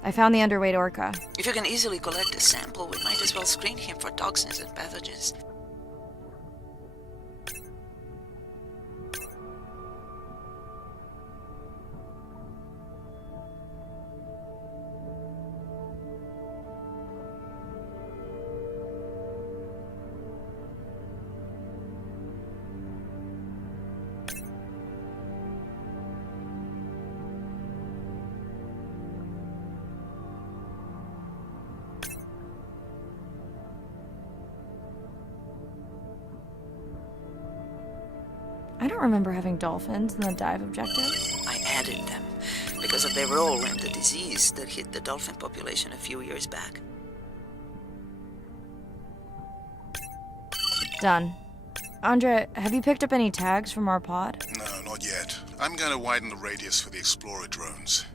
I found the underweight orca. If you can easily collect a sample, we might as well screen him for toxins and pathogens. I don't remember having dolphins in the dive objectives. I added them because of their role in the disease that hit the dolphin population a few years back. Done. Andre, have you picked up any tags from our pod? No, not yet. I'm going to widen the radius for the Explorer drones.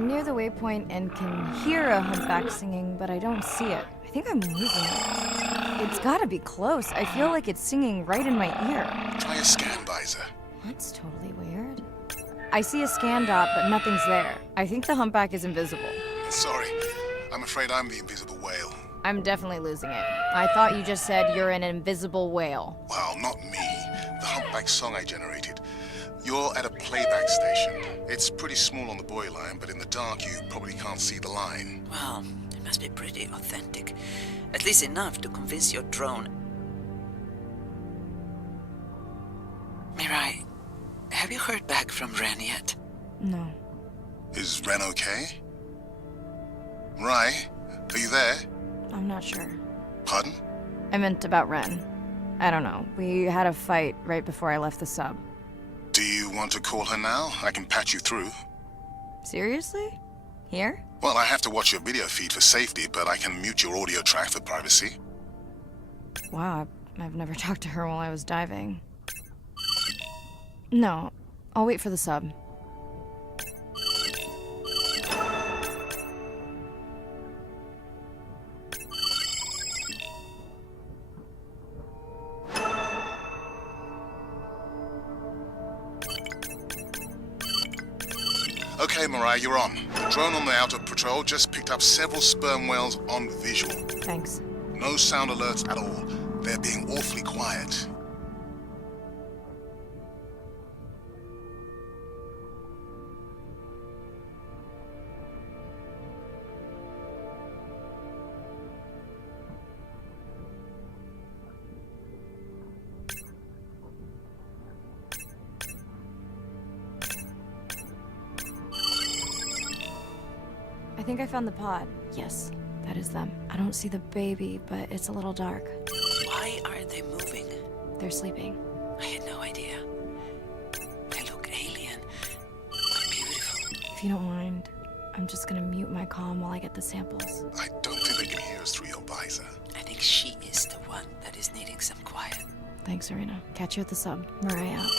I'm near the waypoint and can hear a humpback singing, but I don't see it. I think I'm losing it. It's gotta be close. I feel like it's singing right in my ear. Try a scan visor. That's totally weird. I see a scan dot, but nothing's there. I think the humpback is invisible. Sorry, I'm afraid I'm the invisible whale. I'm definitely losing it. I thought you just said you're an invisible whale. Well, not me. The humpback song I generated. You're at a playback station. It's pretty small on the buoy line, but in the dark you probably can't see the line. Well, it must be pretty authentic. At least enough to convince your drone. Mirai, have you heard back from Ren yet? No. Is Ren okay? Rai, are you there? I'm not sure. Pardon? I meant about Ren. I don't know. We had a fight right before I left the sub. Do you want to call her now? I can patch you through. Seriously? Here? Well, I have to watch your video feed for safety, but I can mute your audio track for privacy. Wow, I've never talked to her while I was diving. No, I'll wait for the sub. Okay, Mariah, you're on. The drone on the outer patrol just picked up several sperm whales on visual. Thanks. No sound alerts at all. They're being awfully quiet. I think I found the pod. Yes, that is them. I don't see the baby, but it's a little dark. Why aren't they moving? They're sleeping. I had no idea. They look alien, but beautiful. If you don't mind, I'm just gonna mute my comm while I get the samples. I don't think they can hear us through your visor. I think she is the one that is needing some quiet. Thanks, Serena. Catch you at the sub. Mariah out.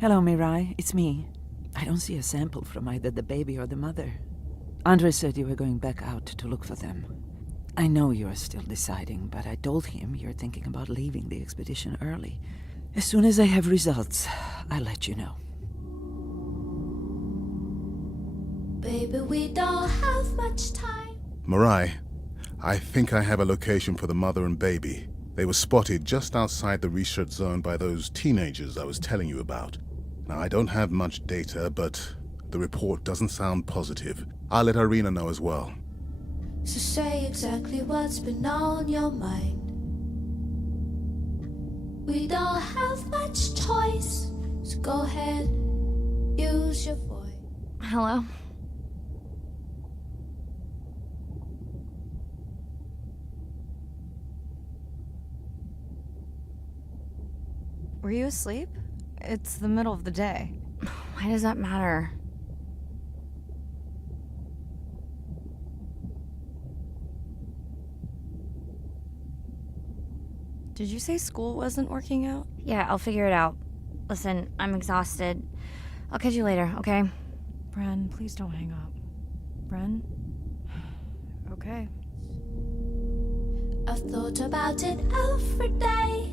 Hello, Mirai. It's me. I don't see a sample from either the baby or the mother. Andre said you were going back out to look for them. I know you are still deciding, but I told him you're thinking about leaving the expedition early. As soon as I have results, I'll let you know. Baby, we don't have much time. Mirai, I think I have a location for the mother and baby. They were spotted just outside the research zone by those teenagers I was telling you about. Now, I don't have much data, but the report doesn't sound positive. I'll let Irina know as well. So say exactly what's been on your mind. We don't have much choice, so go ahead, use your voice. Hello? Were you asleep? It's the middle of the day. Why does that matter? Did you say school wasn't working out? Yeah, I'll figure it out. Listen, I'm exhausted. I'll catch you later, okay? Bren, please don't hang up. Bren? Okay. I've thought about it every day.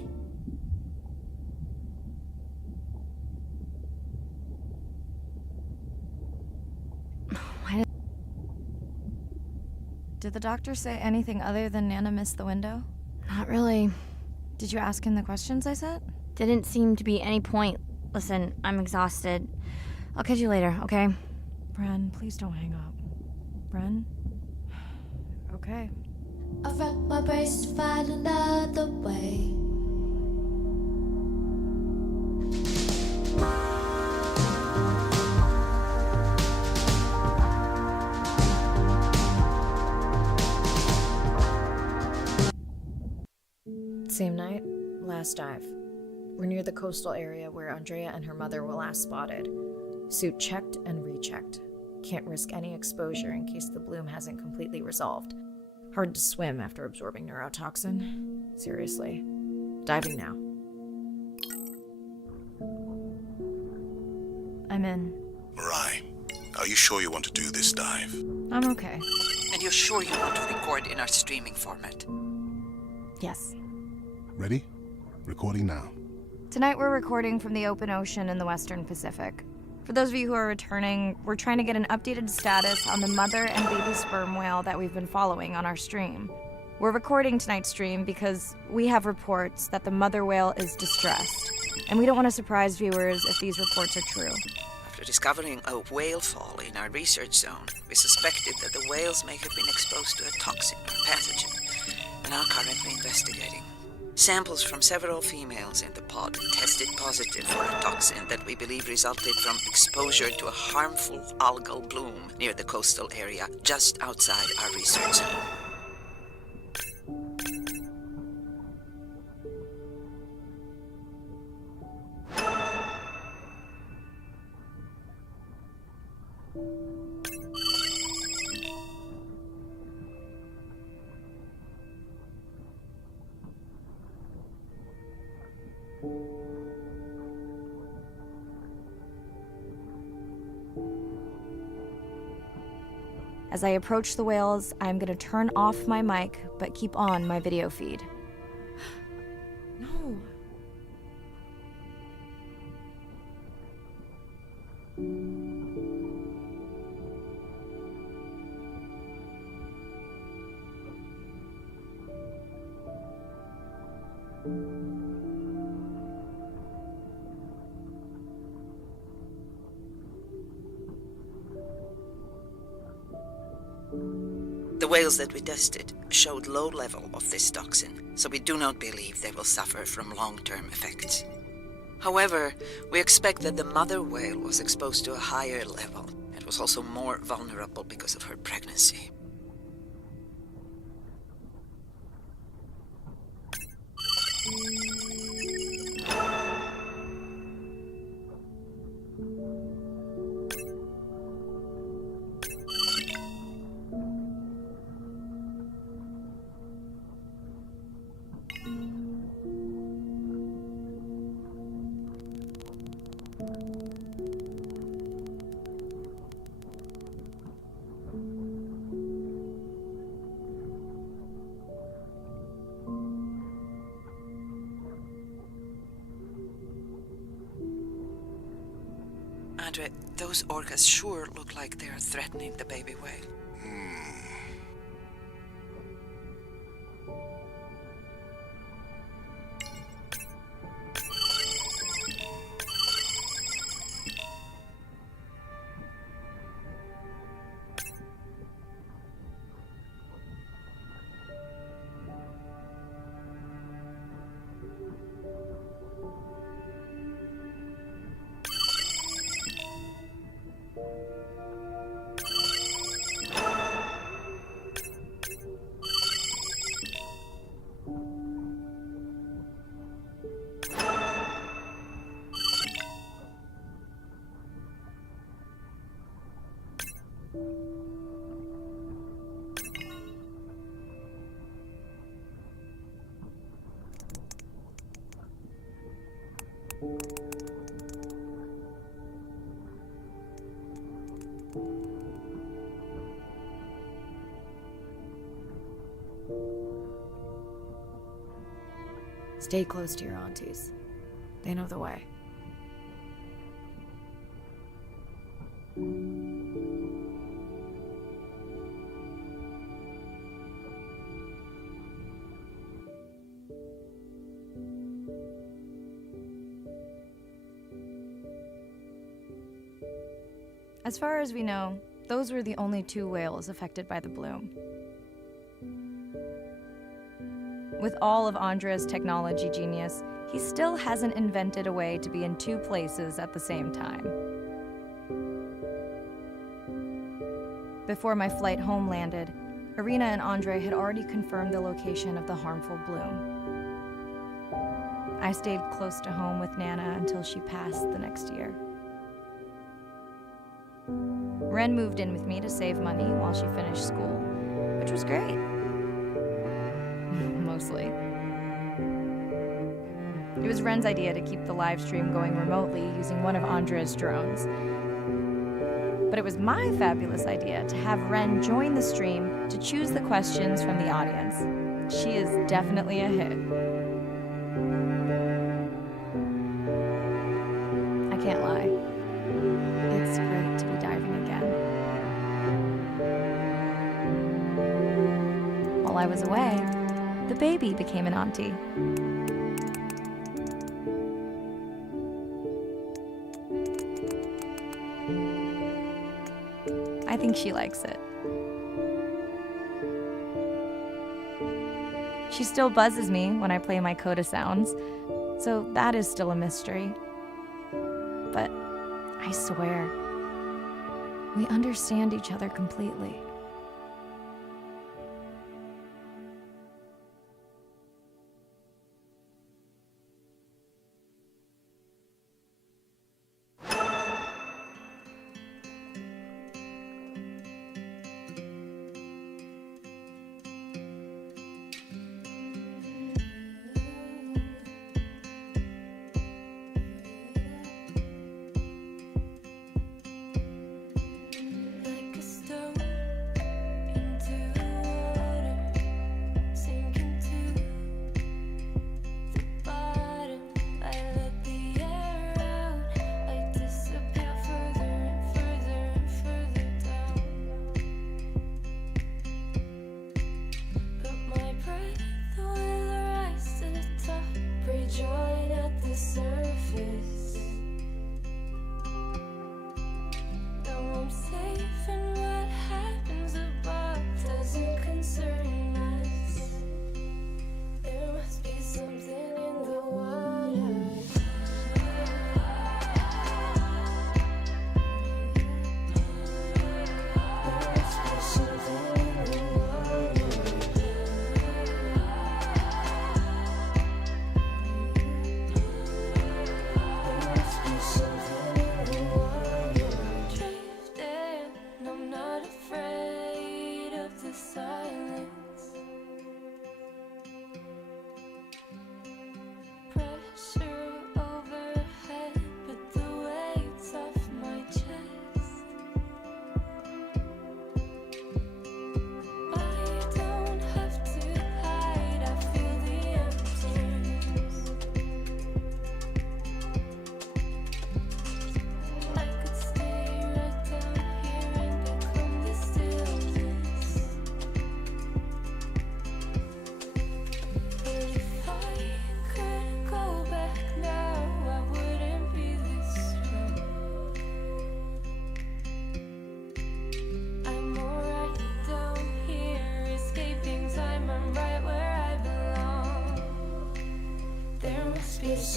Did the doctor say anything other than Nana missed the window? Not really. Did you ask him the questions I sent? Didn't seem to be any point. Listen, I'm exhausted. I'll catch you later, okay? Bren, please don't hang up. Bren? Okay. I've wrecked my brace to find another way. Same night, last dive. We're near the coastal area where Andrea and her mother were last spotted. Suit checked and rechecked. Can't risk any exposure in case the bloom hasn't completely resolved. Hard to swim after absorbing neurotoxin. Seriously. Diving now. I'm in. Mirai, are you sure you want to do this dive? I'm okay. And you're sure you want to record in our streaming format? Yes. Ready? Recording now. Tonight we're recording from the open ocean in the Western Pacific. For those of you who are returning, we're trying to get an updated status on the mother and baby sperm whale that we've been following on our stream. We're recording tonight's stream because we have reports that the mother whale is distressed, and we don't want to surprise viewers if these reports are true. After discovering a whale fall in our research zone, we suspected that the whales may have been exposed to a toxin or pathogen, and are currently investigating. Samples from several females in the pod tested positive for a toxin that we believe resulted from exposure to a harmful algal bloom near the coastal area just outside our research zone. As I approach the whales, I'm gonna turn off my mic, but keep on my video feed. No. The whales that we tested showed low level of this toxin, so we do not believe they will suffer from long-term effects. However, we expect that the mother whale was exposed to a higher level and was also more vulnerable because of her pregnancy. Andre, those orcas sure look like they are threatening the baby whale. Stay close to your aunties. They know the way. As far as we know, those were the only 2 whales affected by the bloom. With all of Andre's technology genius, he still hasn't invented a way to be in 2 places at the same time. Before my flight home landed, Irina and Andre had already confirmed the location of the harmful bloom. I stayed close to home with Nana until she passed the next year. Ren moved in with me to save money while she finished school, which was great. Mostly. It was Ren's idea to keep the live stream going remotely using one of Andre's drones. But it was my fabulous idea to have Ren join the stream to choose the questions from the audience. She is definitely a hit. I can't lie. It's great to be diving again. While I was away, the baby became an auntie. I think she likes it. She still buzzes me when I play my coda sounds, so that is still a mystery. But I swear, we understand each other completely.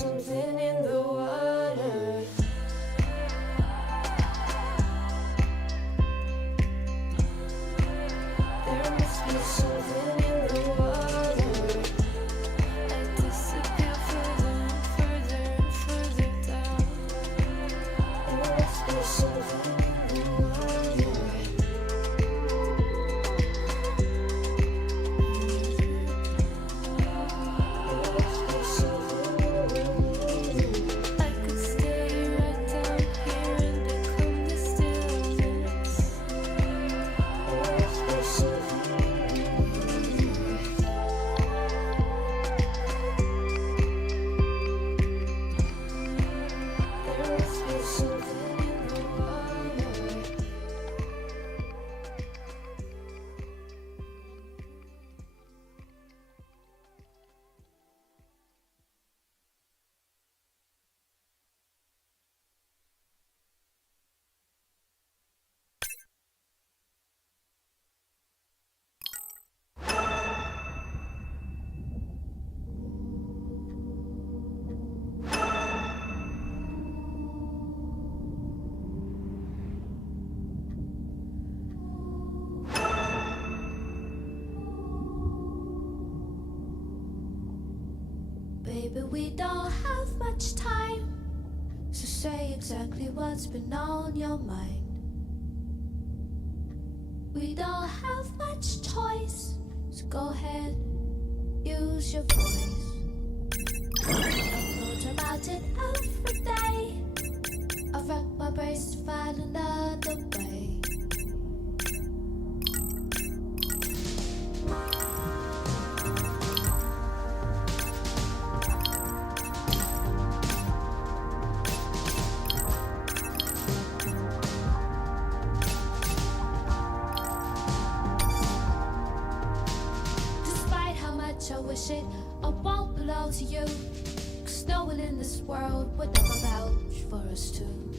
something in the water. There must be something in the water. I disappear further and further and further down. There must be something in the water. I could stay right down here and become the stillness. There must be something in the water. Baby, we don't have much time, so say exactly what's been on your mind. We don't have much choice, so go ahead, use your voice. I go about it every day. I wreck my brace to find another way. Despite how much I wish it, I won't belong to you. 'Cause no one in this world would ever vouch for us two.